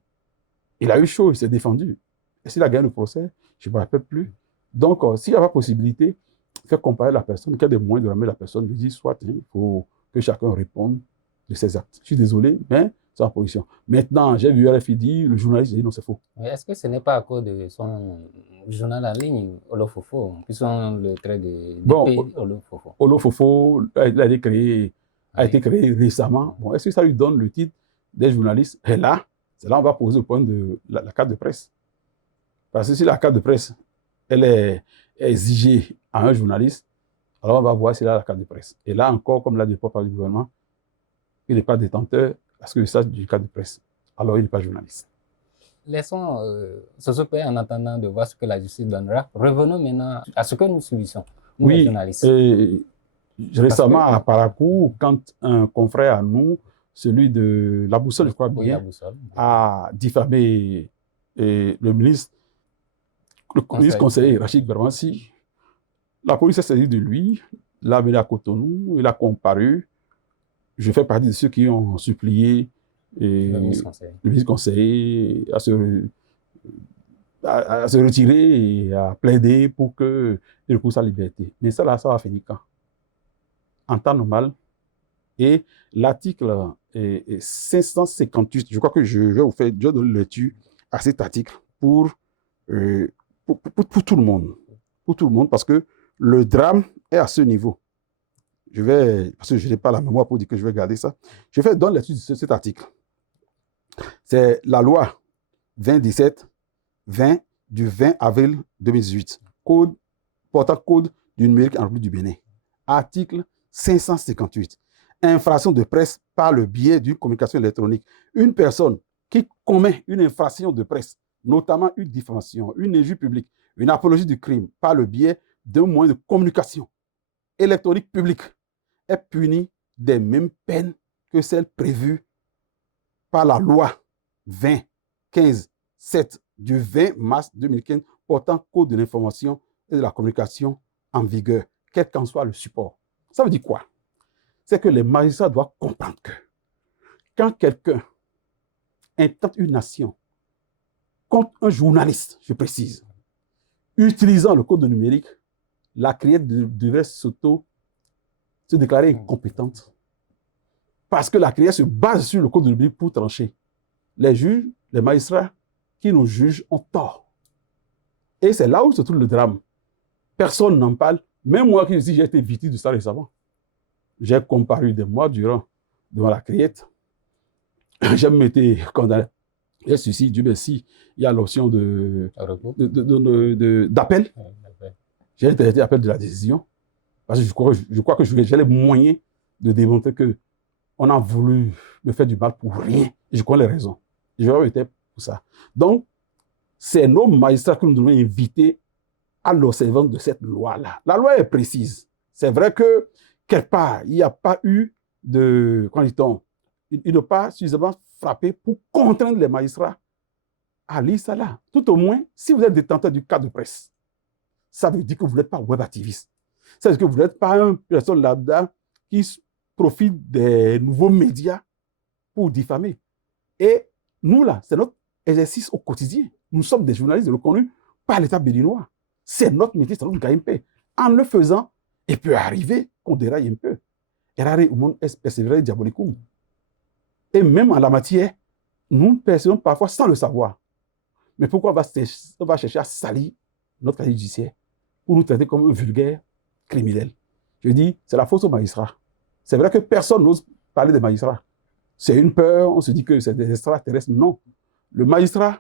Il a eu chaud, il s'est défendu. Et s'il a gagné le procès, je ne me rappelle plus. Donc, s'il n'y a pas possibilité de faire comparer la personne, qu'il y a des moyens de ramener la personne, je dis, soit, il faut que chacun réponde de ses actes. Je suis désolé, mais c'est ma position. Maintenant, j'ai vu RFI dire, le journaliste dit non, c'est faux. Est-ce que ce n'est pas à cause de son journal en ligne, Olofofo, qui sont le trait de Olofofo? Olofofo a été créé récemment. Bon, est-ce que ça lui donne le titre des journalistes? Et là, c'est là qu'on va poser le point de la carte de presse. Parce que si la carte de presse, elle est exigée à un journaliste, alors on va voir s'il a la carte de presse. Et là encore, comme l'a dit le porte-parole du gouvernement, il n'est pas détenteur parce que ça du carte de presse. Alors il n'est pas journaliste. laissons s'occuper en attendant de voir ce que la justice donnera. Revenons maintenant à ce que nous subissons, nous les Oui, journalistes. récemment à Parakou, quand un confrère à nous, celui de La Boussole, je crois Oui, bien, la boussole. a diffamé le ministre conseiller Rachid Bermansi, la police s'est saisie de lui, l'a amené à Cotonou, il a comparu. Je fais partie de ceux qui ont supplié Le ministre le ministre conseiller à se retirer et à plaider pour qu'il recouvre sa liberté. Mais ça, là, ça va finir quand? En temps normal. Et l'article 558, je crois que je vais vous faire, je vais donner lecture à cet article pour tout le monde. Pour tout le monde, parce que le drame est à ce niveau. Parce que je n'ai pas la mémoire pour dire que je vais garder ça. Je vais donner lecture de cet article. C'est la loi 2017-20 du 20 avril 2018. Portant code du numérique en République du Bénin. Article 558. Infraction de presse par le biais d'une communication électronique. Une personne qui commet une infraction de presse, notamment une diffamation, une injure publique, une apologie du crime par le biais d'un moyen de communication électronique publique, est punie des mêmes peines que celles prévues par la loi 20-15-7 du 20 mars 2015 portant code de l'information et de la communication en vigueur, quel qu'en soit le support. Ça veut dire quoi? C'est que les magistrats doivent comprendre que quand quelqu'un intente une nation contre un journaliste, je précise, utilisant le code numérique, la criette devrait se déclarer incompétente. Parce que la criette se base sur le code numérique pour trancher. Les juges, les magistrats qui nous jugent ont tort. Et c'est là où se trouve le drame. Personne n'en parle. Même moi qui dis, j'ai été victime de ça récemment. J'ai comparu des mois durant devant la criette. J'ai même été condamné. Et ceci, Dieu merci, il y a l'option d'appel. J'ai été appel de la décision. Parce que je crois que j'ai les moyens de démontrer qu'on a voulu me faire du mal pour rien. Et je connais les raisons. J'aurais été pour ça. Donc, c'est nos magistrats que nous devons inviter à l'observance de cette loi-là. La loi est précise. C'est vrai que, quelque part, il n'y a pas eu de... Comment dit-on? Il n'a pas suffisamment frappé pour contraindre les magistrats à lire ça là. Tout au moins, si vous êtes détenteur du cadre de presse, ça veut dire que vous n'êtes pas web activiste. Ça veut dire que vous n'êtes pas une personne lambda qui profite des nouveaux médias pour diffamer. Et nous, là, c'est notre exercice au quotidien. Nous sommes des journalistes reconnus par l'État béninois. C'est notre métier, c'est notre gagne-pain. En le faisant, il peut arriver qu'on déraille un peu. Errare humanum est perseverare diabolicum. Et même en la matière, nous percevons parfois sans le savoir. Mais pourquoi on va chercher à salir notre casier judiciaire pour nous traiter comme un vulgaire criminel? Je dis, c'est la faute aux magistrats. C'est vrai que personne n'ose parler des magistrats. C'est une peur, on se dit que c'est des extraterrestres. Non. Le magistrat,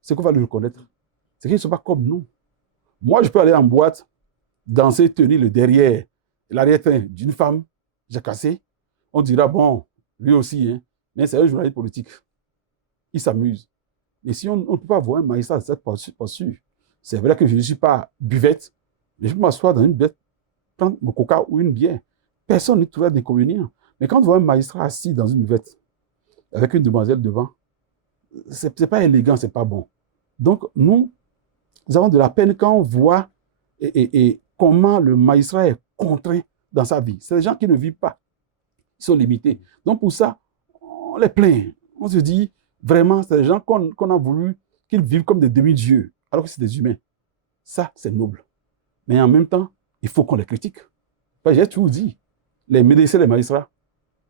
c'est qu'on va le reconnaître. C'est qu'ils ne sont pas comme nous. Moi, je peux aller en boîte, danser, tenir le derrière, l'arrière-train d'une femme, j'ai cassé. On dira, bon, lui aussi, hein, mais c'est un journaliste politique. Il s'amuse. Mais si on ne peut pas voir un magistrat de cette posture, c'est vrai que je ne suis pas buvette, mais je peux m'asseoir dans une buvette, prendre mon coca ou une bière. Personne ne trouvera d'inconvénient. Mais quand on voit un magistrat assis dans une buvette, avec une demoiselle devant, c'est pas élégant, c'est pas bon. Donc, nous avons de la peine quand on voit comment le magistrat est contraint dans sa vie. C'est des gens qui ne vivent pas. Ils sont limités. Donc, pour ça, on les plaint. On se dit, vraiment, c'est des gens qu'on a voulu qu'ils vivent comme des demi-dieux, alors que c'est des humains. Ça, c'est noble. Mais en même temps, il faut qu'on les critique. J'ai toujours dit, les médecins, les magistrats,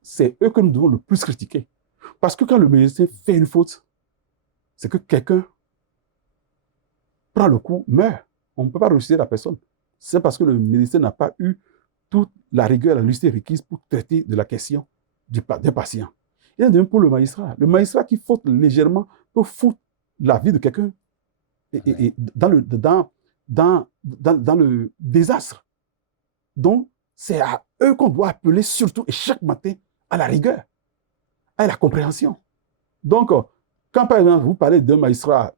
c'est eux que nous devons le plus critiquer. Parce que quand le médecin fait une faute, c'est que quelqu'un prend le coup, meurt. On ne peut pas ressusciter la personne. C'est parce que le médecin n'a pas eu toute la rigueur, la lucidité requise pour traiter de la question d'un patient. Il y a de même pour le magistrat. Le magistrat qui faute légèrement peut foutre la vie de quelqu'un dans le désastre. Donc, c'est à eux qu'on doit appeler surtout et chaque matin à la rigueur, à la compréhension. Donc, Quand, par exemple, vous parlez d'un magistrat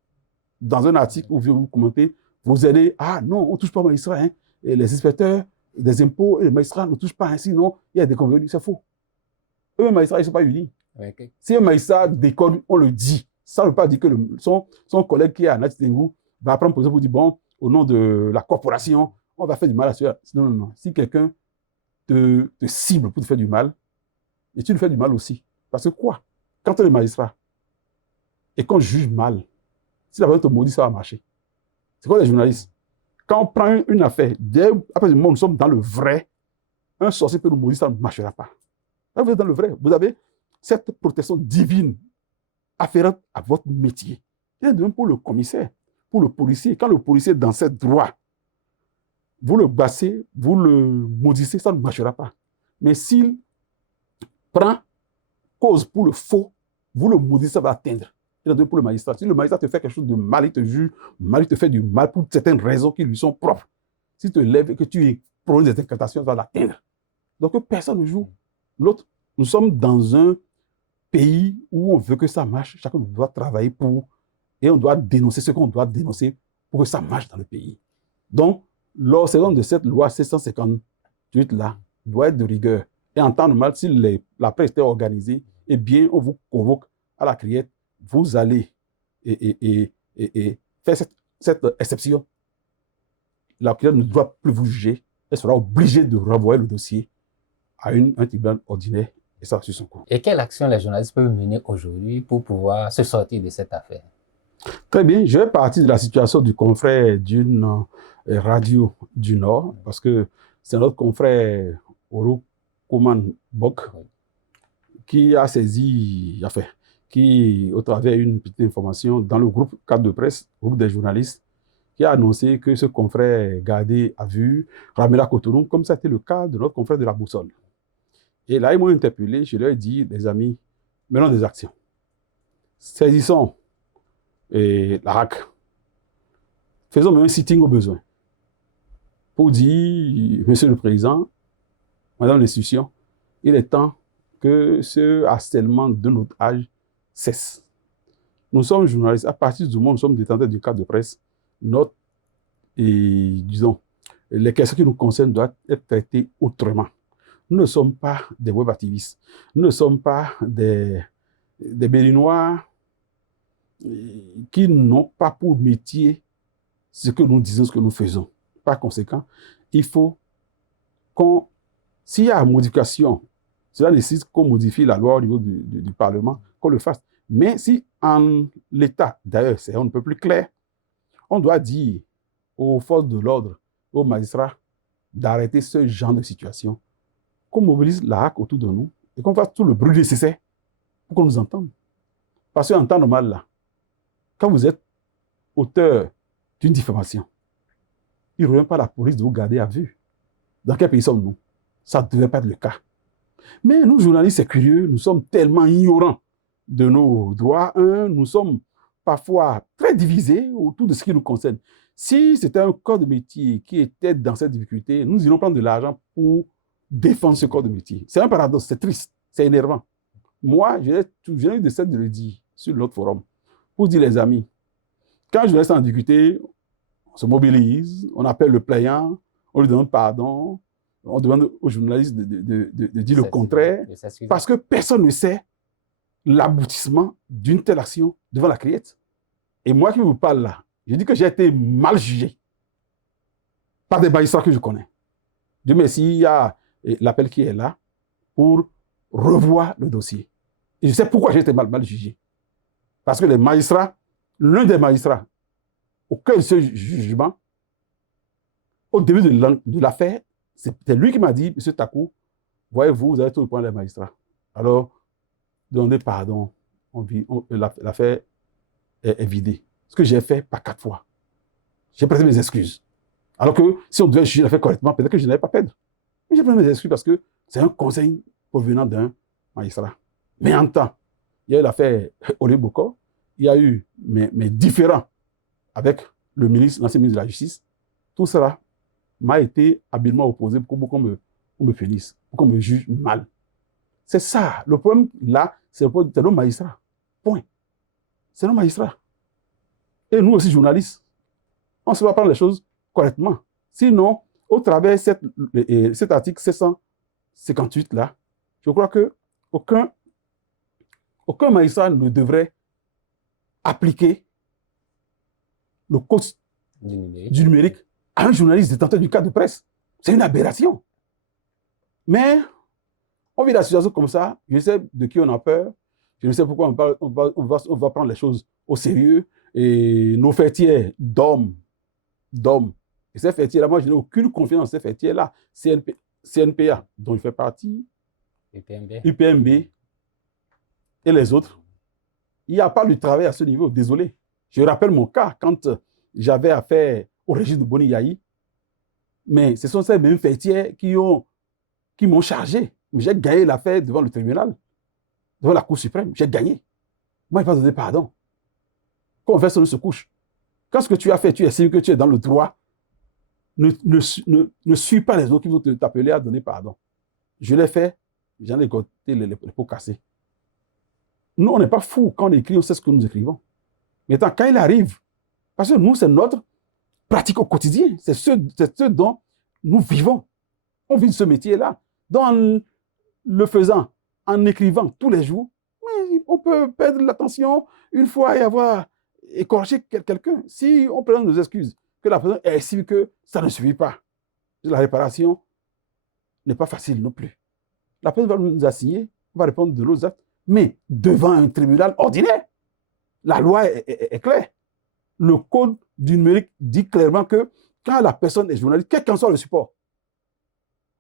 dans un article où vous commentez, vous allez, ah non, on ne touche pas aux magistrats, hein. Et les inspecteurs des impôts et les magistrats ne touchent pas, hein, sinon il y a des convenus, c'est faux. Eux, les magistrats, ils ne sont pas unis. Okay. Si un magistrat déconne, on le dit. Ça ne veut pas dire que son collègue qui est à Natitengu va prendre position pour dire, bon, au nom de la corporation, on va faire du mal à ceux-là. Non, non, non. Si quelqu'un te cible pour te faire du mal, et tu lui fais du mal aussi. Parce que quoi? Quand on est magistrat et qu'on juge mal, si la personne te maudit, ça va marcher. C'est quoi les journalistes? Quand on prend une affaire, après le moment où nous sommes dans le vrai, un sorcier peut nous maudire, ça ne marchera pas. Là, vous êtes dans le vrai. Vous avez cette protection divine afférente à votre métier. Il est de même pour le commissaire, pour le policier. Quand le policier est dans ses droits, vous le bassez, vous le maudissez, ça ne marchera pas. Mais s'il prend cause pour le faux, vous le maudissez, ça va atteindre. Il est de même pour le magistrat. Si le magistrat te fait quelque chose de mal, il te juge mal, il te fait du mal pour certaines raisons qui lui sont propres. S'il te lève et que tu prônes des incantations, ça va l'atteindre. Donc personne ne joue. L'autre, nous sommes dans un pays où on veut que ça marche, chacun doit travailler pour, et on doit dénoncer ce qu'on doit dénoncer pour que ça marche dans le pays. Donc, l'observance de cette loi 758-là doit être de rigueur. Et en temps normal, si la presse était organisée, eh bien, on vous convoque à la criette, vous allez faire cette exception. La criette ne doit plus vous juger, elle sera obligée de renvoyer le dossier à un tribunal ordinaire. Et ça suit son cours. Et quelle action les journalistes peuvent mener aujourd'hui pour pouvoir se sortir de cette affaire? Très bien. Je vais partir de la situation du confrère d'une radio du Nord, parce que c'est notre confrère Oro Kouman Bok qui a saisi, enfin, qui, au travers d'une petite information dans le groupe cadre de presse, groupe des journalistes, qui a annoncé que ce confrère gardé à vue Ramela Cotonou, comme ça a été le cas de notre confrère de la Boussole. Et là, ils m'ont interpellé, je leur ai dit, les amis, menons des actions. Saisissons la RAC. Faisons même un sitting au besoin. Pour dire, Monsieur le Président, Madame l'institution, il est temps que ce harcèlement de notre âge cesse. Nous sommes journalistes, à partir du moment où nous sommes détenteurs du cadre de presse, disons, les questions qui nous concernent doivent être traitées autrement. Nous ne sommes pas des web activistes. Nous ne sommes pas des Béninois qui n'ont pas pour métier ce que nous disons, ce que nous faisons. Par conséquent, il faut s'il y a modification, cela nécessite qu'on modifie la loi au niveau du Parlement, qu'on le fasse. Mais si en l'état, d'ailleurs, c'est un peu plus clair, on doit dire aux forces de l'ordre, aux magistrats, d'arrêter ce genre de situation, qu'on mobilise la HAC autour de nous et qu'on fasse tout le bruit nécessaire pour qu'on nous entende. Parce qu'en temps normal, là, quand vous êtes auteur d'une diffamation, il ne revient pas à la police de vous garder à vue. Dans quel pays sommes-nous? Ça ne devait pas être le cas. Mais nous, journalistes, c'est curieux, nous sommes tellement ignorants de nos droits. Nous sommes parfois très divisés autour de ce qui nous concerne. Si c'était un corps de métier qui était dans cette difficulté, nous irions prendre de l'argent pour défendre ce corps de métier. C'est un paradoxe, c'est triste, c'est énervant. Moi, je n'ai eu de cesse de le dire sur notre forum, pour dire les amis, quand un journaliste est en difficulté, on se mobilise, on appelle le plaignant, on lui demande pardon, on demande aux journalistes de dire le contraire, parce que personne ne sait l'aboutissement d'une telle action devant la criette. Et moi qui vous parle là, je dis que j'ai été mal jugé par des magistrats que je connais. Dieu merci, il y a l'appel qui est là pour revoir le dossier. Et je sais pourquoi j'ai été mal jugé. Parce que les magistrats, l'un des magistrats, au cœur de ce jugement, au début de l'affaire, c'était lui qui m'a dit, M. Takou, voyez-vous, vous avez tout le point des magistrats. Alors, demandez pardon, l'affaire est vidée. Ce que j'ai fait, pas 4 fois. J'ai prêté mes excuses. Alors que si on devait juger l'affaire correctement, peut-être que je n'allais pas perdre. Mais j'ai prêté mes excuses parce que c'est un conseil provenant d'un magistrat. Mais en temps, il y a eu l'affaire Olé Boko, il y a eu mes différends avec le ministre, l'ancien ministre de la Justice. Tout cela m'a été habilement opposé pour qu'on me punisse, pour qu'on me juge mal. C'est ça. Le problème là, c'est nos magistrats. Point. c'est nos magistrats. Et nous aussi, journalistes, on ne sait pas prendre les choses correctement. Sinon, au travers de cet article 758-là, je crois qu'aucun magistrat ne devrait appliquer le code du numérique à un journaliste détenteur du cadre de presse. C'est une aberration. Mais on vit la situation comme ça, je sais de qui on a peur, je ne sais pourquoi on va prendre les choses au sérieux, et nos faitiers dorment. Et ces faitiers-là, moi, je n'ai aucune confiance dans ces faitiers-là. CNPA, dont je fais partie, UPMB et les autres. Il n'y a pas de travail à ce niveau, désolé. Je rappelle mon cas quand j'avais affaire au régime de Boni Yahi, mais ce sont ces mêmes faitiers qui m'ont chargé. J'ai gagné l'affaire devant le tribunal, devant la Cour suprême. J'ai gagné. Moi, je n'ai pas donné pardon. Quand on fait ça, on se couche. Quand ce que tu as fait, tu estimes que tu es dans le droit, ne suis pas les autres qui vont t'appeler à donner pardon. Je l'ai fait, j'en ai gâté les pots cassés. Nous, on n'est pas fous. Quand on écrit, on sait ce que nous écrivons. Mais quand il arrive, parce que nous, c'est notre pratique au quotidien. C'est ce dont nous vivons. On vit ce métier-là. Dans le faisant, en écrivant tous les jours, mais on peut perdre l'attention une fois et avoir écorché quelqu'un. Si on présente nos excuses, que la personne estime que ça ne suffit pas, la réparation n'est pas facile non plus. La personne va nous assigner, va répondre de l'autre acte, mais devant un tribunal ordinaire, la loi est claire. Le code du numérique dit clairement que quand la personne est journaliste, quel qu'en soit le support,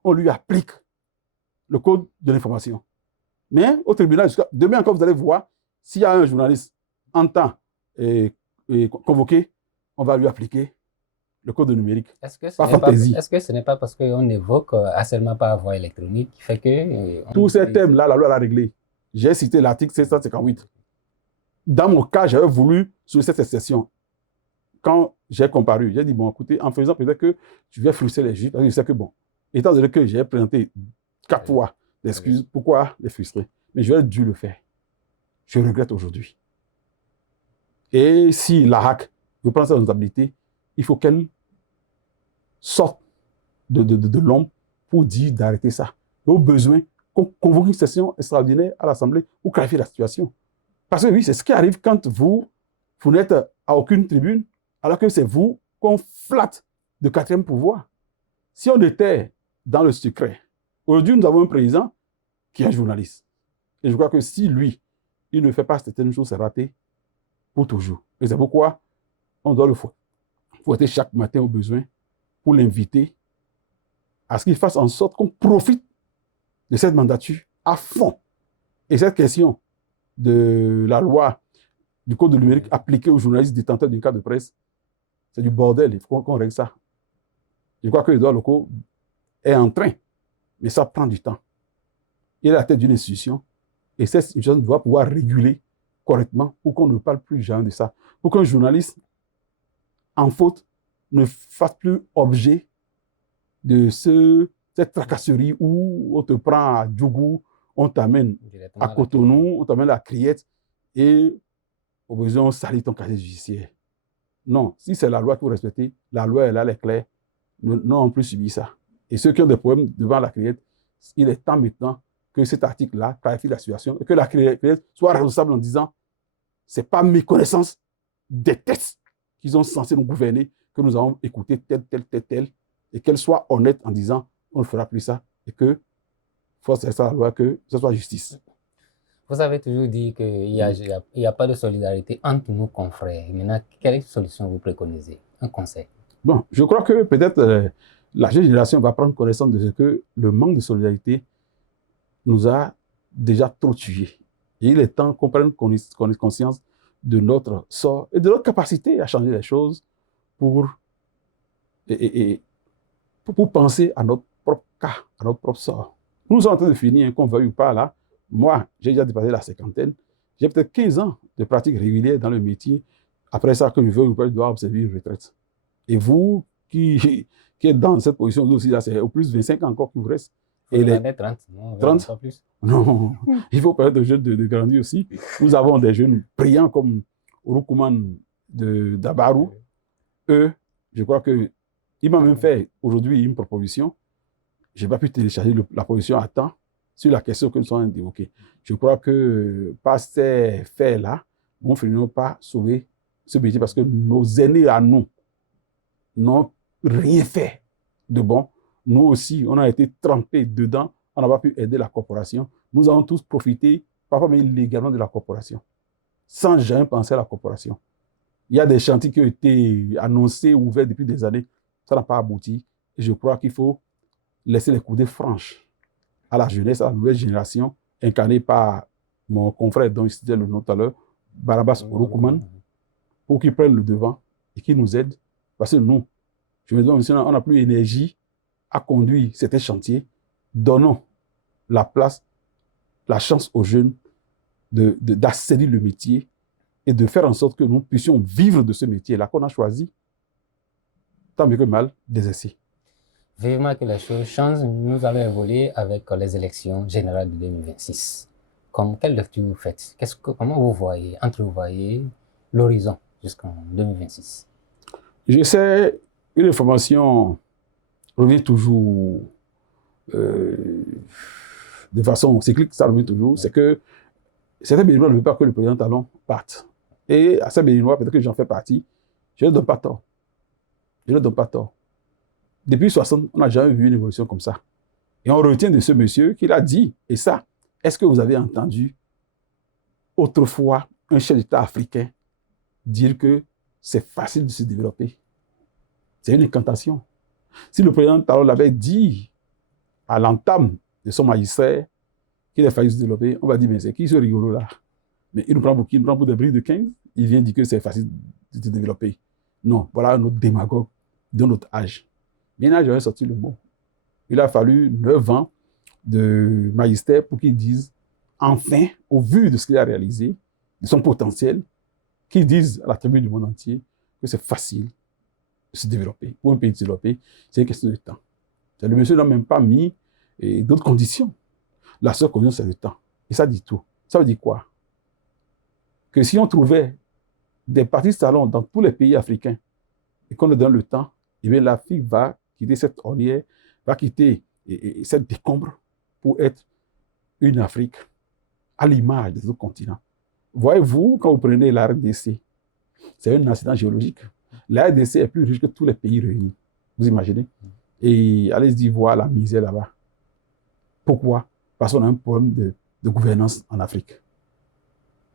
on lui applique le code de l'information. Mais au tribunal, demain encore, vous allez voir, s'il y a un journaliste en temps convoqué, on va lui appliquer le code numérique. Est-ce que ce n'est pas parce qu'on évoque harcèlement par voie électronique qui fait que... Tous ces thèmes-là, la loi l'a réglé. J'ai cité l'article 758. Dans mon cas, j'avais voulu sur cette exception. Quand j'ai comparu, j'ai dit, bon, écoutez, en faisant peut-être que je vais frustrer les juges, parce que je sais que, bon, étant donné que j'ai présenté 4 fois d'excuses, pourquoi les frustrer? Mais j'aurais dû le faire. Je regrette aujourd'hui. Et si la HAC veut prendre sa responsabilité, il faut qu'elle sorte de l'ombre pour dire d'arrêter ça. Et au besoin, qu'on convoque une session extraordinaire à l'Assemblée pour clarifier la situation. Parce que oui, c'est ce qui arrive quand vous n'êtes à aucune tribune, alors que c'est vous qu'on flatte de 4e pouvoir. Si on était dans le secret, aujourd'hui, nous avons un président qui est un journaliste. Et je crois que si lui, il ne fait pas certaines choses, c'est raté pour toujours. Et c'est pourquoi on doit le fouetter chaque matin au besoin pour l'inviter à ce qu'il fasse en sorte qu'on profite de cette mandature à fond. Et cette question de la loi du code de numérique appliquée aux journalistes détenteurs d'une carte de presse, c'est du bordel, il faut qu'on règle ça. Je crois que les droits locaux est en train, mais ça prend du temps. Il est à la tête d'une institution, et cette institution doit pouvoir réguler correctement pour qu'on ne parle plus jamais de ça. Pour qu'un journaliste en faute ne fasse plus objet de cette tracasserie où on te prend à Djougou, on t'amène à Cotonou, on t'amène à Criette, et au besoin, on salit ton casier judiciaire. Non, si c'est la loi qu'il faut respecter, la loi est là, elle est claire, n'ont plus subi ça. Et ceux qui ont des problèmes devant la Criette, il est temps maintenant que cet article-là clarifie la situation et que la Criette soit responsable en disant c'est pas méconnaissance des textes qu'ils ont censés nous gouverner que nous avons écouté tel, et qu'elle soit honnête en disant on ne fera plus ça et que force reste à la loi, que ce soit justice. Vous avez toujours dit qu'il n'y a pas de solidarité entre nos confrères. Maintenant, quelle solution vous préconisez? Un conseil? Bon, je crois que peut-être la jeune génération va prendre connaissance de ce que le manque de solidarité nous a déjà trop tués. Et il est temps qu'on prenne conscience de notre sort et de notre capacité à changer les choses pour penser à notre propre cas, à notre propre sort. Nous sommes en train de finir, qu'on veuille ou pas là. Moi, j'ai déjà dépassé la 50aine. J'ai peut-être 15 ans de pratique régulière dans le métier. Après ça, que je veuille ou pas, je dois observer une retraite. Et vous, qui êtes dans cette position, vous aussi, là, c'est au plus 25 ans encore qu'il vous reste. Et les 30, non, 30? Pas plus. Non, il faut permettre aux jeunes de grandir aussi. Nous avons des jeunes brillants comme Orokuman d'Abarou, eux, je crois que il m'a même fait aujourd'hui une proposition. Je n'ai pas pu télécharger la proposition à temps sur la question que nous sommes évoquée. Je crois que par ces faits-là, nous ne finirons pas sauver ce métier parce que nos aînés à nous n'ont rien fait de bon. Nous aussi, on a été trempés dedans, on n'a pas pu aider la corporation. Nous avons tous profité, parfois même illégalement, de la corporation, sans jamais penser à la corporation. Il y a des chantiers qui ont été annoncés, ouverts depuis des années, ça n'a pas abouti. Et je crois qu'il faut laisser les coudées franches à la jeunesse, à la nouvelle génération, incarnée par mon confrère dont il citait le nom tout à l'heure, Barabas Orokuman, pour qu'ils prennent le devant et qu'ils nous aident. Parce que nous, je me demande si on n'a plus d'énergie à conduire certains chantiers. Donnons la place, la chance aux jeunes d'assainir le métier et de faire en sorte que nous puissions vivre de ce métier-là qu'on a choisi, tant mieux que mal, d'exercer. Vivement que les choses changent, nous allons évoluer avec les élections générales de 2026. Quelle lecture vous faites? Comment vous entrevoyez l'horizon jusqu'en 2026? Je sais, une information revient toujours de façon cyclique, ça revient toujours, c'est que certains Béninois ne veulent pas que le président Talon parte. Et à ces Béninois, peut-être que j'en fais partie, je ne leur donne pas tort. Je ne leur donne pas tort. Depuis 60, on n'a jamais vu une évolution comme ça. Et on retient de ce monsieur qu'il a dit, et ça, est-ce que vous avez entendu autrefois un chef d'État africain dire que c'est facile de se développer? C'est une incantation. Si le président Talon l'avait dit à l'entame de son magistère qu'il a failli se développer, on va dire, mais c'est qui ce rigolo là? Mais il nous prend pour des briques de 15, il vient dire que c'est facile de se développer. Non, voilà notre démagogue de notre âge. Mais il n'a jamais sorti le mot. Il a fallu 9 ans de magistère pour qu'il dise, enfin, au vu de ce qu'il a réalisé, de son potentiel, qu'il dise à la tribune du monde entier que c'est facile de se développer. Pour un pays de se développer, c'est une question de temps. Le monsieur n'a même pas mis d'autres conditions. La seule condition, c'est le temps. Et ça dit tout. Ça veut dire quoi? Que si on trouvait des partis salons dans tous les pays africains et qu'on leur donne le temps, eh bien l'Afrique va quitter cette ornière, va quitter cette décombre pour être une Afrique à l'image des autres continents. Voyez-vous, quand vous prenez la RDC, c'est un incident géologique. La RDC est plus riche que tous les pays réunis. Vous imaginez? Et allez-y voir la misère là-bas. Pourquoi? Parce qu'on a un problème de gouvernance en Afrique.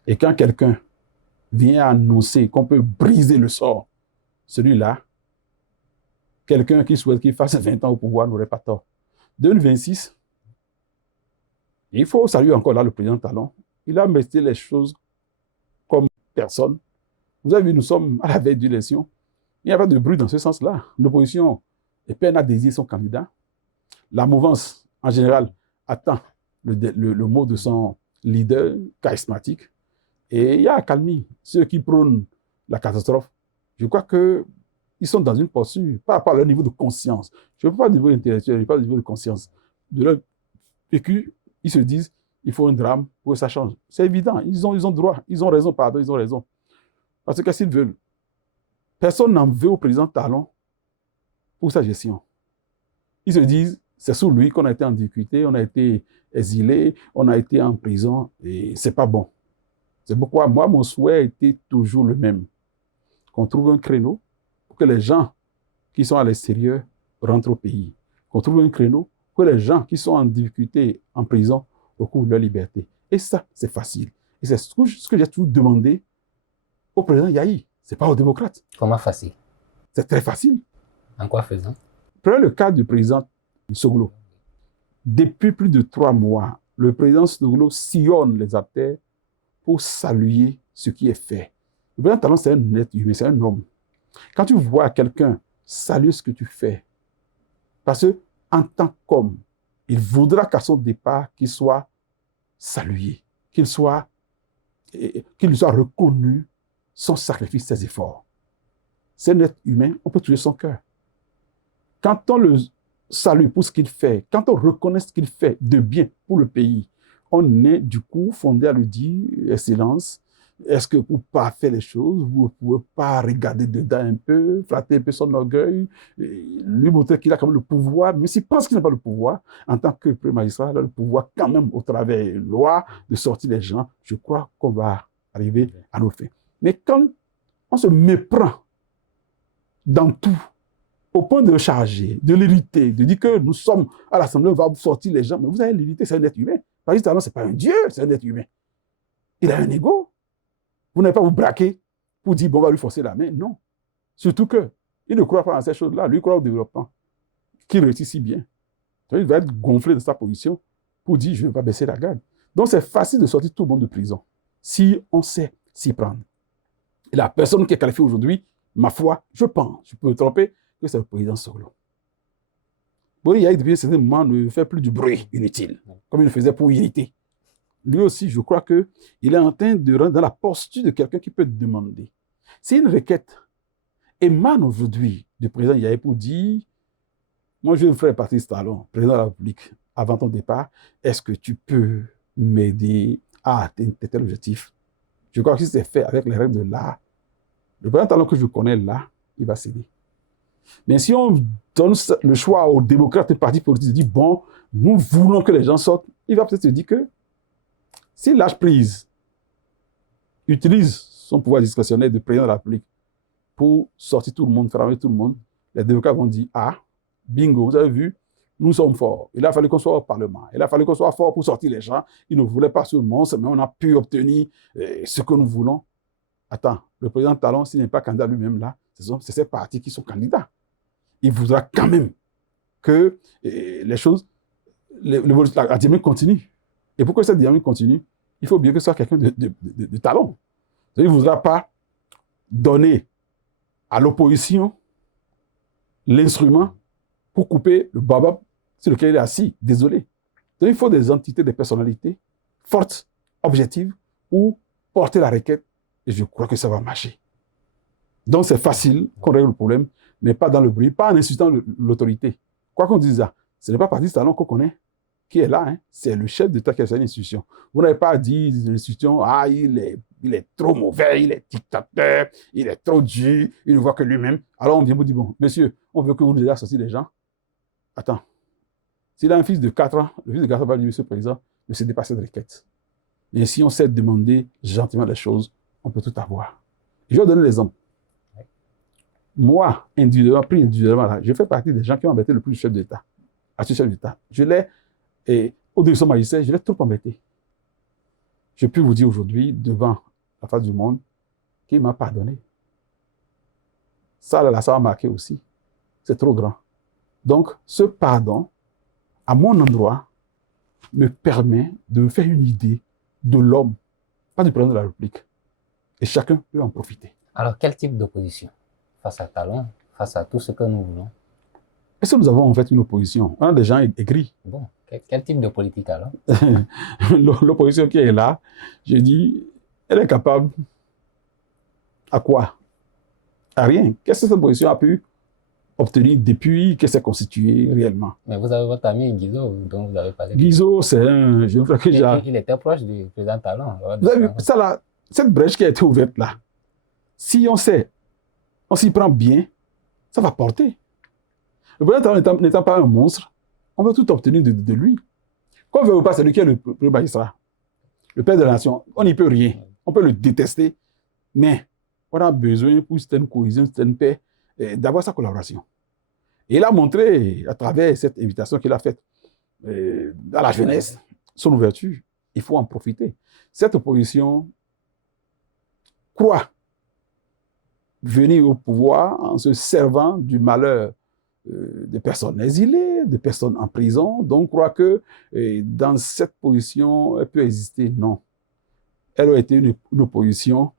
Et quand quelqu'un vient annoncer qu'on peut briser le sort, celui-là, quelqu'un qui souhaite qu'il fasse 20 ans au pouvoir n'aurait pas tort. 2026, il faut saluer encore là le président Talon. Il a mis les choses comme personne. Vous avez vu, nous sommes à la veille d'une élection. Il n'y a pas de bruit dans ce sens-là. L'opposition est peine à désigner son candidat. La mouvance, en général, attend le mot de son leader charismatique. Et il y a accalmie. Ceux qui prônent la catastrophe, je crois qu'ils sont dans une posture, par rapport à leur niveau de conscience. Je ne veux pas du niveau intellectuel, je ne veux pas du niveau de conscience. De leur vécu, ils se disent, il faut un drame pour que ça change. C'est évident, ils ont droit, ils ont raison, pardon, ils ont raison. Parce que qu'est-ce qu'ils veulent? Personne n'en veut au président Talon pour sa gestion. Ils se disent, c'est sous lui qu'on a été en difficulté, on a été exilé, on a été en prison, et c'est pas bon. C'est pourquoi moi, mon souhait était toujours le même. Qu'on trouve un créneau pour que les gens qui sont à l'extérieur rentrent au pays. Qu'on trouve un créneau pour que les gens qui sont en difficulté, en prison, recouvrent leur liberté. Et ça, c'est facile. Et c'est ce que j'ai toujours demandé au président Yahi. Ce n'est pas aux démocrates. Comment facile? C'est très facile. En quoi faisant? Prenez le cas du président Soglo. Depuis plus de 3 mois, le président Soglo sillonne les artères pour saluer ce qui est fait. Le président Talon, c'est un être humain, c'est un homme. Quand tu vois quelqu'un saluer ce que tu fais, parce que en tant qu'homme, il voudra qu'à son départ, qu'il soit salué, qu'il soit reconnu son sacrifice, ses efforts. C'est un être humain, on peut toucher son cœur. Quand on le salue pour ce qu'il fait, quand on reconnaît ce qu'il fait de bien pour le pays, on est du coup fondé à lui dire, Excellence, Est-ce que pour ne pas faire les choses, vous ne pouvez pas regarder dedans un peu, flatter un peu son orgueil, lui montrer qu'il a quand même le pouvoir, mais s'il pense qu'il n'a pas le pouvoir, en tant que premier magistrat, il a le pouvoir quand même, au travers de loi, de sortir les gens, je crois qu'on va arriver à nos fins. Mais quand on se méprend dans tout, au point de le charger, de l'irriter, de dire que nous sommes à l'Assemblée, on va sortir les gens, mais vous allez l'irriter, c'est un être humain. Magistrat Talon, ce n'est pas un dieu, c'est un être humain. Il a un ego. Vous n'allez pas vous braquer pour dire, bon, on va lui forcer la main. Non. Surtout que il ne croit pas à ces choses-là. Lui, il croit au développement, qu'il réussit si bien. Donc, il va être gonflé de sa position pour dire, je ne vais pas baisser la garde. Donc, c'est facile de sortir tout le monde de prison si on sait s'y prendre. Et la personne qui est qualifiée aujourd'hui, ma foi, je pense, je peux me tromper, que c'est le président Soglo. Bon, il y a depuis un certain moment, ne fait plus du bruit inutile, comme il le faisait pour irriter. Lui aussi, je crois qu'il est en train de rentrer dans la posture de quelqu'un qui peut demander. C'est une requête émane aujourd'hui du président Yahi pour dire, moi je vais faire Patrice Talon, président de la République, avant ton départ, est-ce que tu peux m'aider à atteindre tel objectif? Je crois que si c'est fait avec les règles de l'art, le président Talon que je connais là, il va céder. Mais si on donne le choix aux démocrates et partis politiques de dire, bon, nous voulons que les gens sortent, il va peut-être se dire que s'il lâche prise, utilise son pouvoir discrétionnaire de président de la République pour sortir tout le monde, fermer tout le monde, les démocrates vont dire, ah, bingo, vous avez vu, nous sommes forts. Il a fallu qu'on soit au Parlement. Il a fallu qu'on soit fort pour sortir les gens. Ils ne voulaient pas ce monstre, mais on a pu obtenir ce que nous voulons. Attends, le président Talon, s'il n'est pas candidat lui-même là, c'est ces partis qui sont candidats. Il voudra quand même que les choses, la dynamique continue. Et pour que cette dynamique continue, il faut bien que ce soit quelqu'un de talent. Il ne voudra pas donner à l'opposition l'instrument pour couper le babab sur lequel il est assis. Désolé. Donc il faut des entités, des personnalités fortes, objectives, pour porter la requête. Et je crois que ça va marcher. Donc c'est facile qu'on règle le problème, mais pas dans le bruit, pas en insultant l'autorité. Quoi qu'on dise ça, ce n'est pas Patrice Talon qu'on connaît qui est là, hein. C'est le chef d'État qui a cette institution. Vous n'avez pas dit l'institution, ah, il est trop mauvais, il est dictateur, il est trop dur, il ne voit que lui-même. Alors on vient vous dire, bon, monsieur, on veut que vous nous ayez sorti les gens. Attends, s'il a un fils de 4 ans, le fils de 4 ans va dire, monsieur le président, ne cédez pas cette requête. Mais si on sait demander gentiment les choses, on peut tout avoir. Je vais vous donner l'exemple. Moi, individuellement, je fais partie des gens qui ont embêté le plus le chef d'État, à ce chef d'État. Je l'ai, et au-delà de son magistère, je l'ai trop embêté. Je peux vous dire aujourd'hui, devant la face du monde, qu'il m'a pardonné. Ça, là, ça m'a marqué aussi. C'est trop grand. Donc, ce pardon, à mon endroit, me permet de me faire une idée de l'homme, pas du président de la République. Et chacun peut en profiter. Alors, quel type d'opposition face à Talon, face à tout ce que nous voulons? Est-ce que nous avons en fait une opposition? On a des gens aigris. Bon, quel type de politique alors? L'opposition qui est là, je dis, elle est capable à quoi? À rien. Qu'est-ce que cette opposition a pu obtenir depuis qu'elle s'est constituée réellement? Mais vous avez votre ami Guizot, dont vous avez parlé. Guizot, c'est un... Il était proche du président Talon. Vous avez vu, ça là, cette brèche qui a été ouverte là, si on sait, on s'y prend bien, ça va porter. Le président Talon n'étant pas un monstre, on va tout obtenir de lui. Qu'on ne veut pas, c'est lui qui est le premier magistrat, le père de la nation. On n'y peut rien. On peut le détester, mais on a besoin, pour une cohésion, une paix, d'avoir sa collaboration. Et il a montré, à travers cette invitation qu'il a faite à la jeunesse, son ouverture. Il faut en profiter. Cette opposition croit venir au pouvoir en se servant du malheur de personnes exilées, de personnes en prison. Donc, croit que dans cette position, elle peut exister. Non. Elle a été une opposition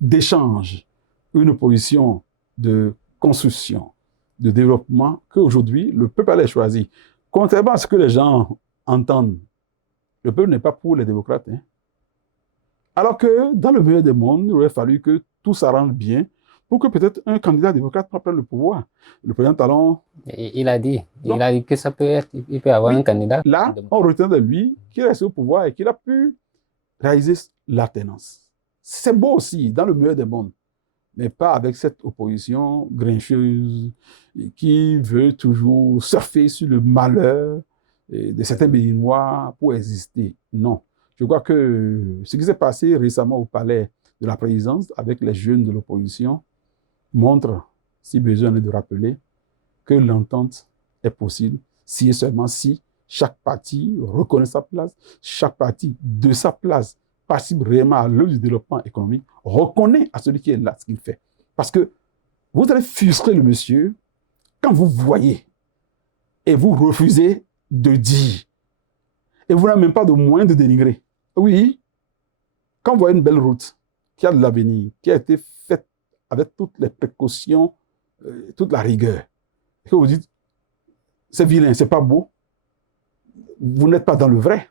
d'échange, une opposition de construction, de développement qu'aujourd'hui, le peuple allait choisir. Contrairement à ce que les gens entendent, le peuple n'est pas pour les démocrates. Hein. Alors que dans le meilleur des mondes, il aurait fallu que tout s'arrange bien, pour que peut-être un candidat démocrate prenne le pouvoir. Le président Talon... Il a dit que ça peut être, il peut avoir un candidat. Là, on retient de lui qu'il reste au pouvoir et qu'il a pu réaliser l'alternance. C'est beau aussi, dans le meilleur des mondes, mais pas avec cette opposition grincheuse qui veut toujours surfer sur le malheur de certains Béninois pour exister. Non. Je crois que ce qui s'est passé récemment au palais de la présidence avec les jeunes de l'opposition montre, si besoin est de rappeler, que l'entente est possible si et seulement si chaque parti reconnaît sa place, chaque parti de sa place participe réellement à l'œuvre du développement économique, reconnaît à celui qui est là ce qu'il fait. Parce que vous allez frustrer le monsieur quand vous voyez et vous refusez de dire. Et vous n'avez même pas de moyen de dénigrer. Oui, quand vous voyez une belle route qui a de l'avenir, qui a été faite avec toutes les précautions, toute la rigueur, et que vous dites, c'est vilain, c'est pas beau, vous n'êtes pas dans le vrai.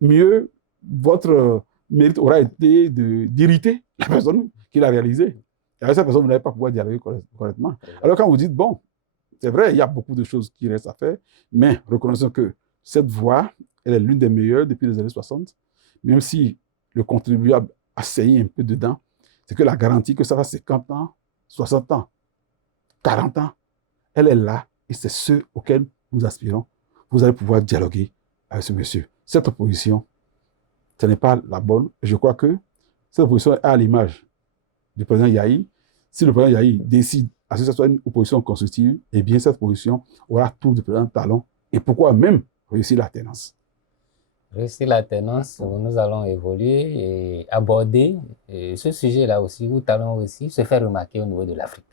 Mieux, votre mérite aura été d'irriter la personne qui l'a réalisé. Et avec cette personne, vous n'allez pas pouvoir dialoguer correctement. Alors quand vous dites, bon, c'est vrai, il y a beaucoup de choses qui restent à faire, mais reconnaissons que cette voie, elle est l'une des meilleures depuis les années 60, même si le contribuable a saigné un peu dedans, c'est que la garantie que ça va 50 ans, 60 ans, 40 ans, elle est là et c'est ce auquel nous aspirons. Vous allez pouvoir dialoguer avec ce monsieur. Cette opposition, ce n'est pas la bonne. Je crois que cette opposition est à l'image du président Yahi. Si le président Yahi décide à ce que ce soit une opposition constructive, eh bien cette opposition aura tout du président Talon et pourquoi même réussir l'alternance. Réussir l'alternance, nous allons évoluer et aborder ce sujet-là aussi, où Talon aussi se fait remarquer au niveau de l'Afrique.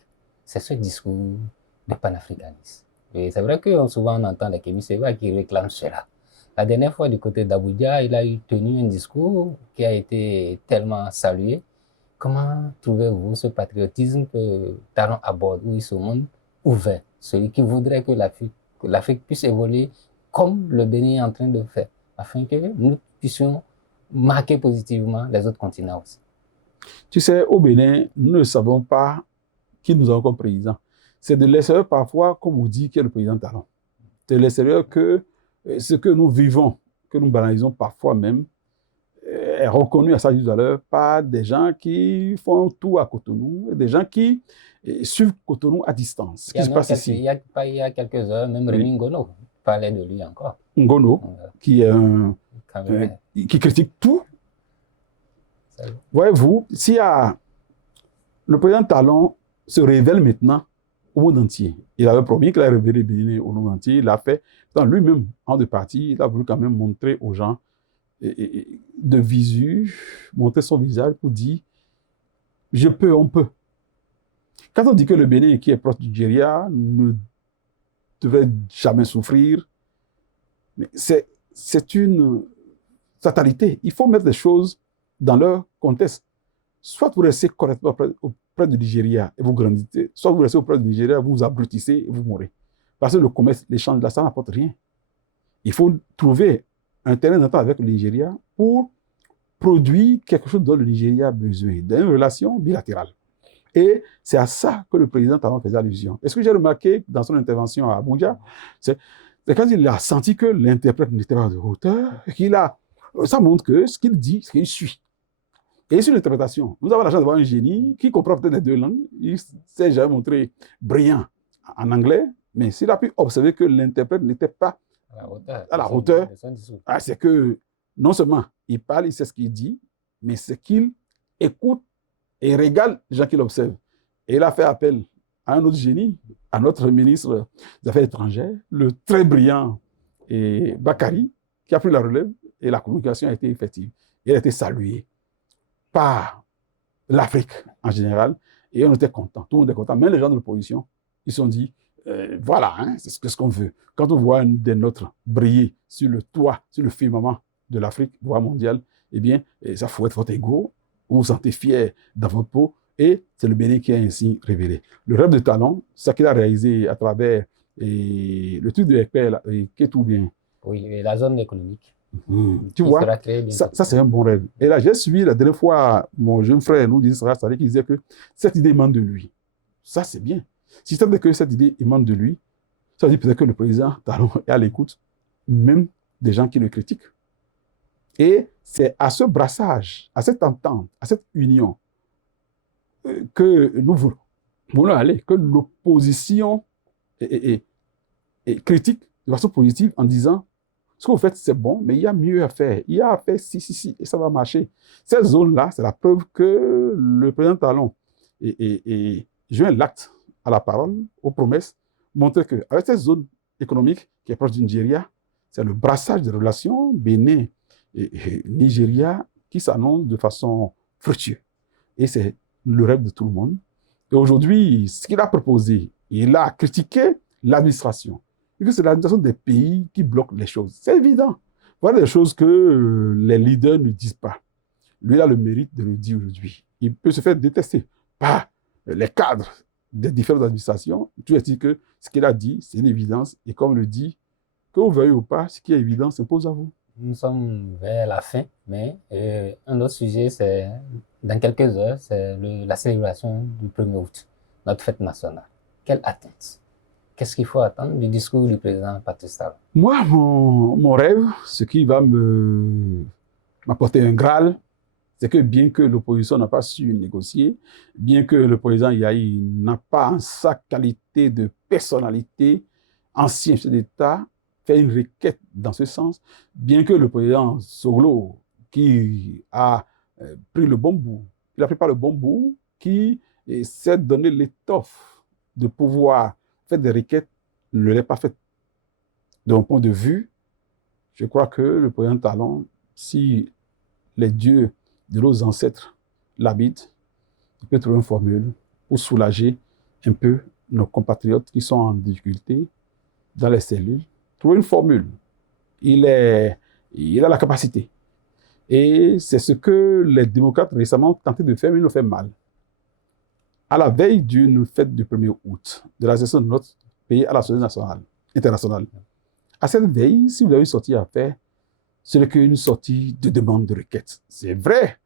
C'est ce discours de panafricanisme. Et c'est vrai que souvent on entend les Kémy Séba qui réclament cela. La dernière fois, du côté d'Abuja, il a tenu un discours qui a été tellement salué. Comment trouvez-vous ce patriotisme que Talon aborde, où il se montre ouvert, celui qui voudrait que l'Afrique puisse évoluer comme le Bénin est en train de faire, afin que nous puissions marquer positivement les autres continents aussi? Tu sais, au Bénin, nous ne savons pas qui nous avons comme président. C'est de l'extérieur parfois qu'on vous dit qui est le président Talon. C'est de l'extérieur que ce que nous vivons, que nous banalisons parfois même, est reconnu à ça tout à l'heure par des gens qui font tout à Cotonou, et des gens qui suivent Cotonou à distance. Il y a quelques heures, même Rémi Ngono parlait de lui encore. Ngono, qui est qui critique tout. Voyez-vous, si le président Talon se révèle maintenant au monde entier. Il avait promis qu'il allait révéler Bénin au monde entier. Il l'a fait. Lui-même, en deux parties, il a voulu quand même montrer aux gens de visu, montrer son visage pour dire « je peux, on peut ». Quand on dit que le Bénin, qui est proche du Nigeria, ne devrait jamais souffrir, mais c'est une fatalité. Il faut mettre les choses dans leur contexte. Soit vous restez correctement auprès du Nigeria et vous grandissez, soit vous restez auprès du Nigeria, vous vous abrutissez et vous mourrez. Parce que le commerce, l'échange, là, ça n'apporte rien. Il faut trouver un terrain d'entente avec le Nigeria pour produire quelque chose dont le Nigeria a besoin, d'une relation bilatérale. Et c'est à ça que le président Talon faisait allusion. Et ce que j'ai remarqué dans son intervention à Abuja, c'est quand il a senti que l'interprète n'était pas de hauteur, ça montre que ce qu'il dit, ce qu'il suit. Et sur l'interprétation, nous avons la chance d'avoir un génie qui comprend peut-être les deux langues. Il s'est jamais montré brillant en anglais, mais s'il a pu observer que l'interprète n'était pas à la hauteur, c'est que non seulement il parle, il sait ce qu'il dit, mais c'est qu'il écoute et régale les gens qui l'observent. Et il a fait appel à un autre génie, à notre ministre des Affaires étrangères, le très brillant Bakary, qui a pris la relève et la communication a été effective. Il a été salué par l'Afrique en général, et on était content, tout le monde est content, même les gens de l'opposition, ils se sont dit, voilà, hein, c'est ce qu'on veut. Quand on voit un des nôtres briller sur le toit, sur le firmament de l'Afrique, voire mondiale, eh bien, ça fouette votre ego, vous vous sentez fier dans votre peau, et c'est le Bénin qui a ainsi révélé. Le rêve de Talon, ça qu'il a réalisé à travers le truc de l'ECPER, qui est tout bien. Oui, et la zone économique. Tu qui vois, sera créé bientôt. ça c'est un bon rêve. Et là, j'ai suivi la dernière fois mon jeune frère nous disait, c'est-à-dire qu'il disait que cette idée émane de lui. Ça, c'est bien. Si c'est que cette idée émane de lui, ça veut dire peut-être que le président Talon est à l'écoute, même des gens qui le critiquent. Et c'est à ce brassage, à cette entente, à cette union que nous voulons aller, que l'opposition est critique de façon positive en disant ce que vous faites, c'est bon, mais il y a mieux à faire. Il y a à faire si, et ça va marcher. Cette zone-là, c'est la preuve que le président Talon joint l'acte à la parole, aux promesses, montre qu'avec cette zone économique qui est proche du Nigeria, c'est le brassage de relations Bénin et Nigeria qui s'annonce de façon fructueuse. Et c'est le rêve de tout le monde. Et aujourd'hui, ce qu'il a proposé, il a critiqué l'administration. Et que c'est l'administration des pays qui bloque les choses. C'est évident. Voilà des choses que les leaders ne disent pas. Lui, il a le mérite de le dire aujourd'hui. Il peut se faire détester par les cadres des différentes administrations. Tu as dit que ce qu'il a dit, c'est une évidence. Et comme le dit, que vous veuillez ou pas, ce qui est évident s'impose à vous. Nous sommes vers la fin, mais un autre sujet, c'est dans quelques heures, c'est la célébration du 1er août, notre fête nationale. Quelle attente? Qu'est-ce qu'il faut attendre du discours du président Patrice Talon? Moi, mon rêve, ce qui va m'apporter un Graal, c'est que bien que l'opposition n'a pas su négocier, bien que le président Yahi n'a pas en sa qualité de personnalité, ancien chef d'État, fait une requête dans ce sens, bien que le président Soglo, qui a pris le bon bout, il a pris par le bon bout, qui s'est donné l'étoffe de pouvoir faire des requêtes, ne l'ait pas fait. De mon point de vue, je crois que le président Talon, si les dieux de nos ancêtres l'habitent, il peut trouver une formule pour soulager un peu nos compatriotes qui sont en difficulté dans les cellules. Trouver une formule. Il a la capacité. Et c'est ce que les démocrates récemment ont tenté de faire, mais ils l'ont fait mal. À la veille d'une fête du 1er août, de la session de notre pays à l'Assemblée nationale, internationale, à cette veille, si vous avez une sortie à faire, ce n'est qu'une sortie de demande de requête. C'est vrai,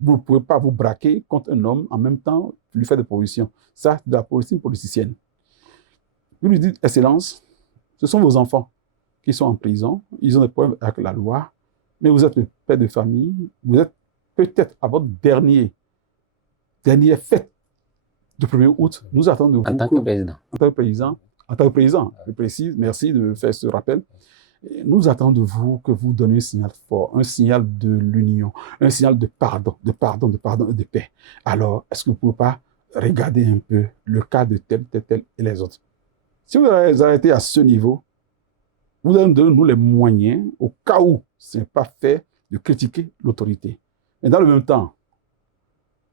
vous ne pouvez pas vous braquer contre un homme en même temps lui faire des propositions. Ça, c'est de la politique politicienne. Vous lui dites, Excellence, ce sont vos enfants qui sont en prison, ils ont des problèmes avec la loi, mais vous êtes le père de famille, vous êtes peut-être à votre dernière fête du 1er août, nous attendons de vous. En tant que président. En tant que président, je précise, merci de me faire ce rappel. Nous attendons de vous que vous donniez un signal fort, un signal de l'union, un signal de pardon et de paix. Alors, est-ce que vous ne pouvez pas regarder un peu le cas de tel et les autres? Si vous arrêtez à ce niveau, vous donnez-nous les moyens, au cas où ce n'est pas fait, de critiquer l'autorité. Mais dans le même temps,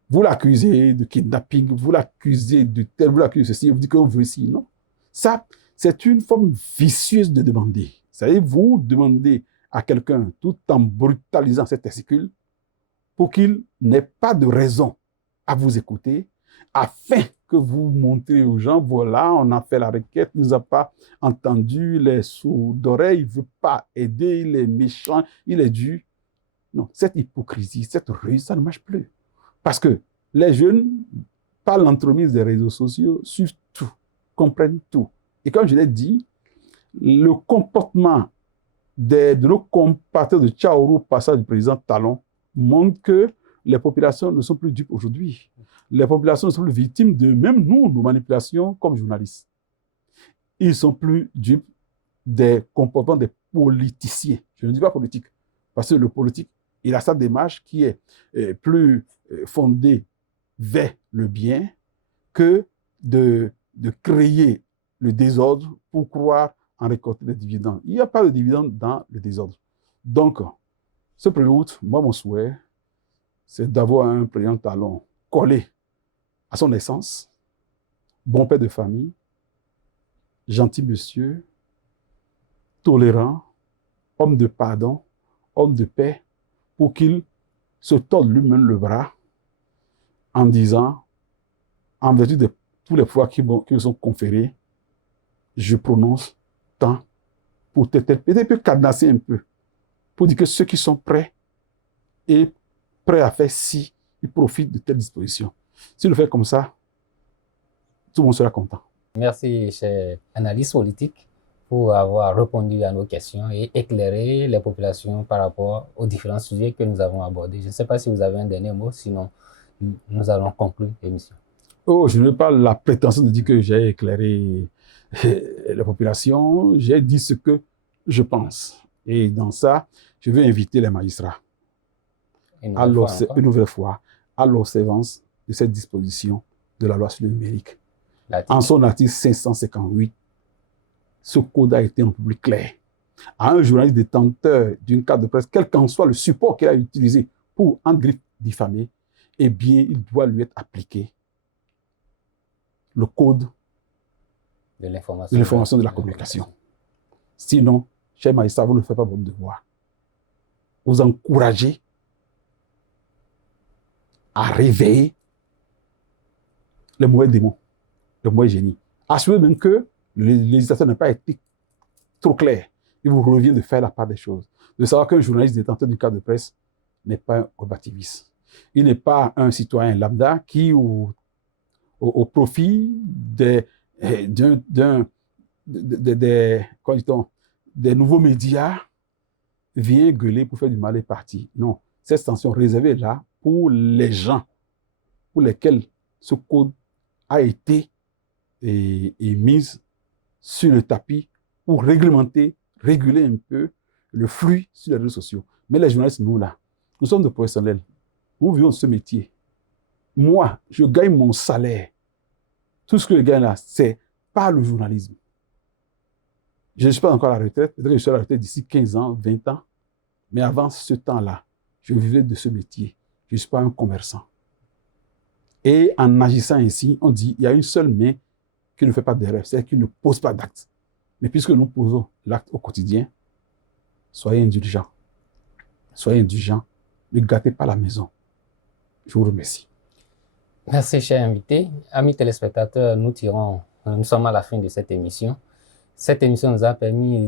vous l'accusez de kidnapping, vous l'accusez de tel, vous l'accusez de ceci, vous dites que vous voulez ci, non? Ça, c'est une forme vicieuse de demander. C'est-à-dire, vous demandez à quelqu'un, tout en brutalisant cet testicule, pour qu'il n'ait pas de raison à vous écouter, afin que vous montrez aux gens, voilà, on a fait la requête, il ne nous a pas entendu, les sourds d'oreille, il ne veut pas aider, il est méchant, il est dur. Non, cette hypocrisie, cette ruse, ça ne marche plus. Parce que les jeunes, par l'entremise des réseaux sociaux, suivent tout, comprennent tout. Et comme je l'ai dit, le comportement de nos compatriotes de Tchaourou, passage du président Talon, montre que les populations ne sont plus dupes aujourd'hui. Les populations ne sont plus victimes de, même nous, nos manipulations comme journalistes. Ils ne sont plus dupes des comportements des politiciens. Je ne dis pas politique, parce que le politique, il a sa démarche qui est plus fondée vers le bien que de créer le désordre pour croire en récolter des dividendes. Il n'y a pas de dividendes dans le désordre. Donc, ce 1er août, moi, mon souhait, c'est d'avoir un président Talon collé à son essence, bon père de famille, gentil monsieur, tolérant, homme de pardon, homme de paix, pour qu'il se torde lui-même le bras en disant, en vertu de tous les pouvoirs qui me sont conférés, je prononce tant pour peut-être cadenasser un peu pour dire que ceux qui sont prêts et prêts à faire si, ils profitent de telles dispositions. S'ils le font comme ça, tout le monde sera content. Merci, cher analyste politique, pour avoir répondu à nos questions et éclairé les populations par rapport aux différents sujets que nous avons abordés. Je ne sais pas si vous avez un dernier mot, sinon nous allons conclure l'émission. Oh, je n'ai pas la prétention de dire que j'ai éclairé la population, j'ai dit ce que je pense. Et dans ça, je veux inviter les magistrats une nouvelle fois à l'observance de cette disposition de la loi sur le numérique. En son article 558, ce code a été un peu plus clair. À un journaliste détenteur d'une carte de presse, quel qu'en soit le support qu'il a utilisé pour en griffe diffamer, eh bien, il doit lui être appliqué le code de l'information de la communication. Sinon, chers magistrats, vous ne faites pas votre devoir. Vous encouragez à réveiller les mauvais démons, les mauvais génies. Assurez même que le législateur n'a pas été trop clair. Il vous revient de faire la part des choses. De savoir qu'un journaliste détenteur d'une carte de presse n'est pas un combativiste. Il n'est pas un citoyen lambda qui, au profit des nouveaux médias, vient gueuler pour faire du mal et parti. Non, cette extension réservée est là pour les gens pour lesquels ce code a été mise sur le tapis pour réglementer, réguler un peu le flux sur les réseaux sociaux. Mais les journalistes, nous là, nous sommes des professionnels. Nous vivons ce métier. Moi, je gagne mon salaire. Tout ce que je gagne là, c'est pas le journalisme. Je ne suis pas encore à la retraite. Peut-être que je serai à la retraite d'ici 15 ans, 20 ans. Mais avant ce temps-là, je vivais de ce métier. Je ne suis pas un commerçant. Et en agissant ainsi, on dit il y a une seule main qui ne fait pas d'erreur, c'est-à-dire qui ne pose pas d'acte. Mais puisque nous posons l'acte au quotidien, soyez indulgents. Soyez indulgents. Ne gâtez pas la maison. Je vous remercie. Merci, cher invité. Amis téléspectateurs, nous sommes à la fin de cette émission. Cette émission nous a permis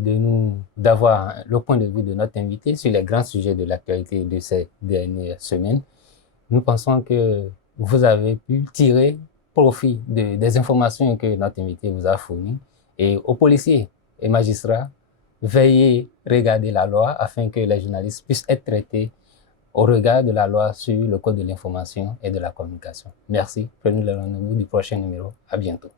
d'avoir le point de vue de notre invité sur les grands sujets de l'actualité de ces dernières semaines. Nous pensons que vous avez pu tirer profit des informations que notre invité vous a fournies. Et aux policiers et magistrats, veillez, regardez la loi afin que les journalistes puissent être traités au regard de la loi sur le code de l'information et de la communication. Merci. Prenez le rendez-vous du prochain numéro. À bientôt.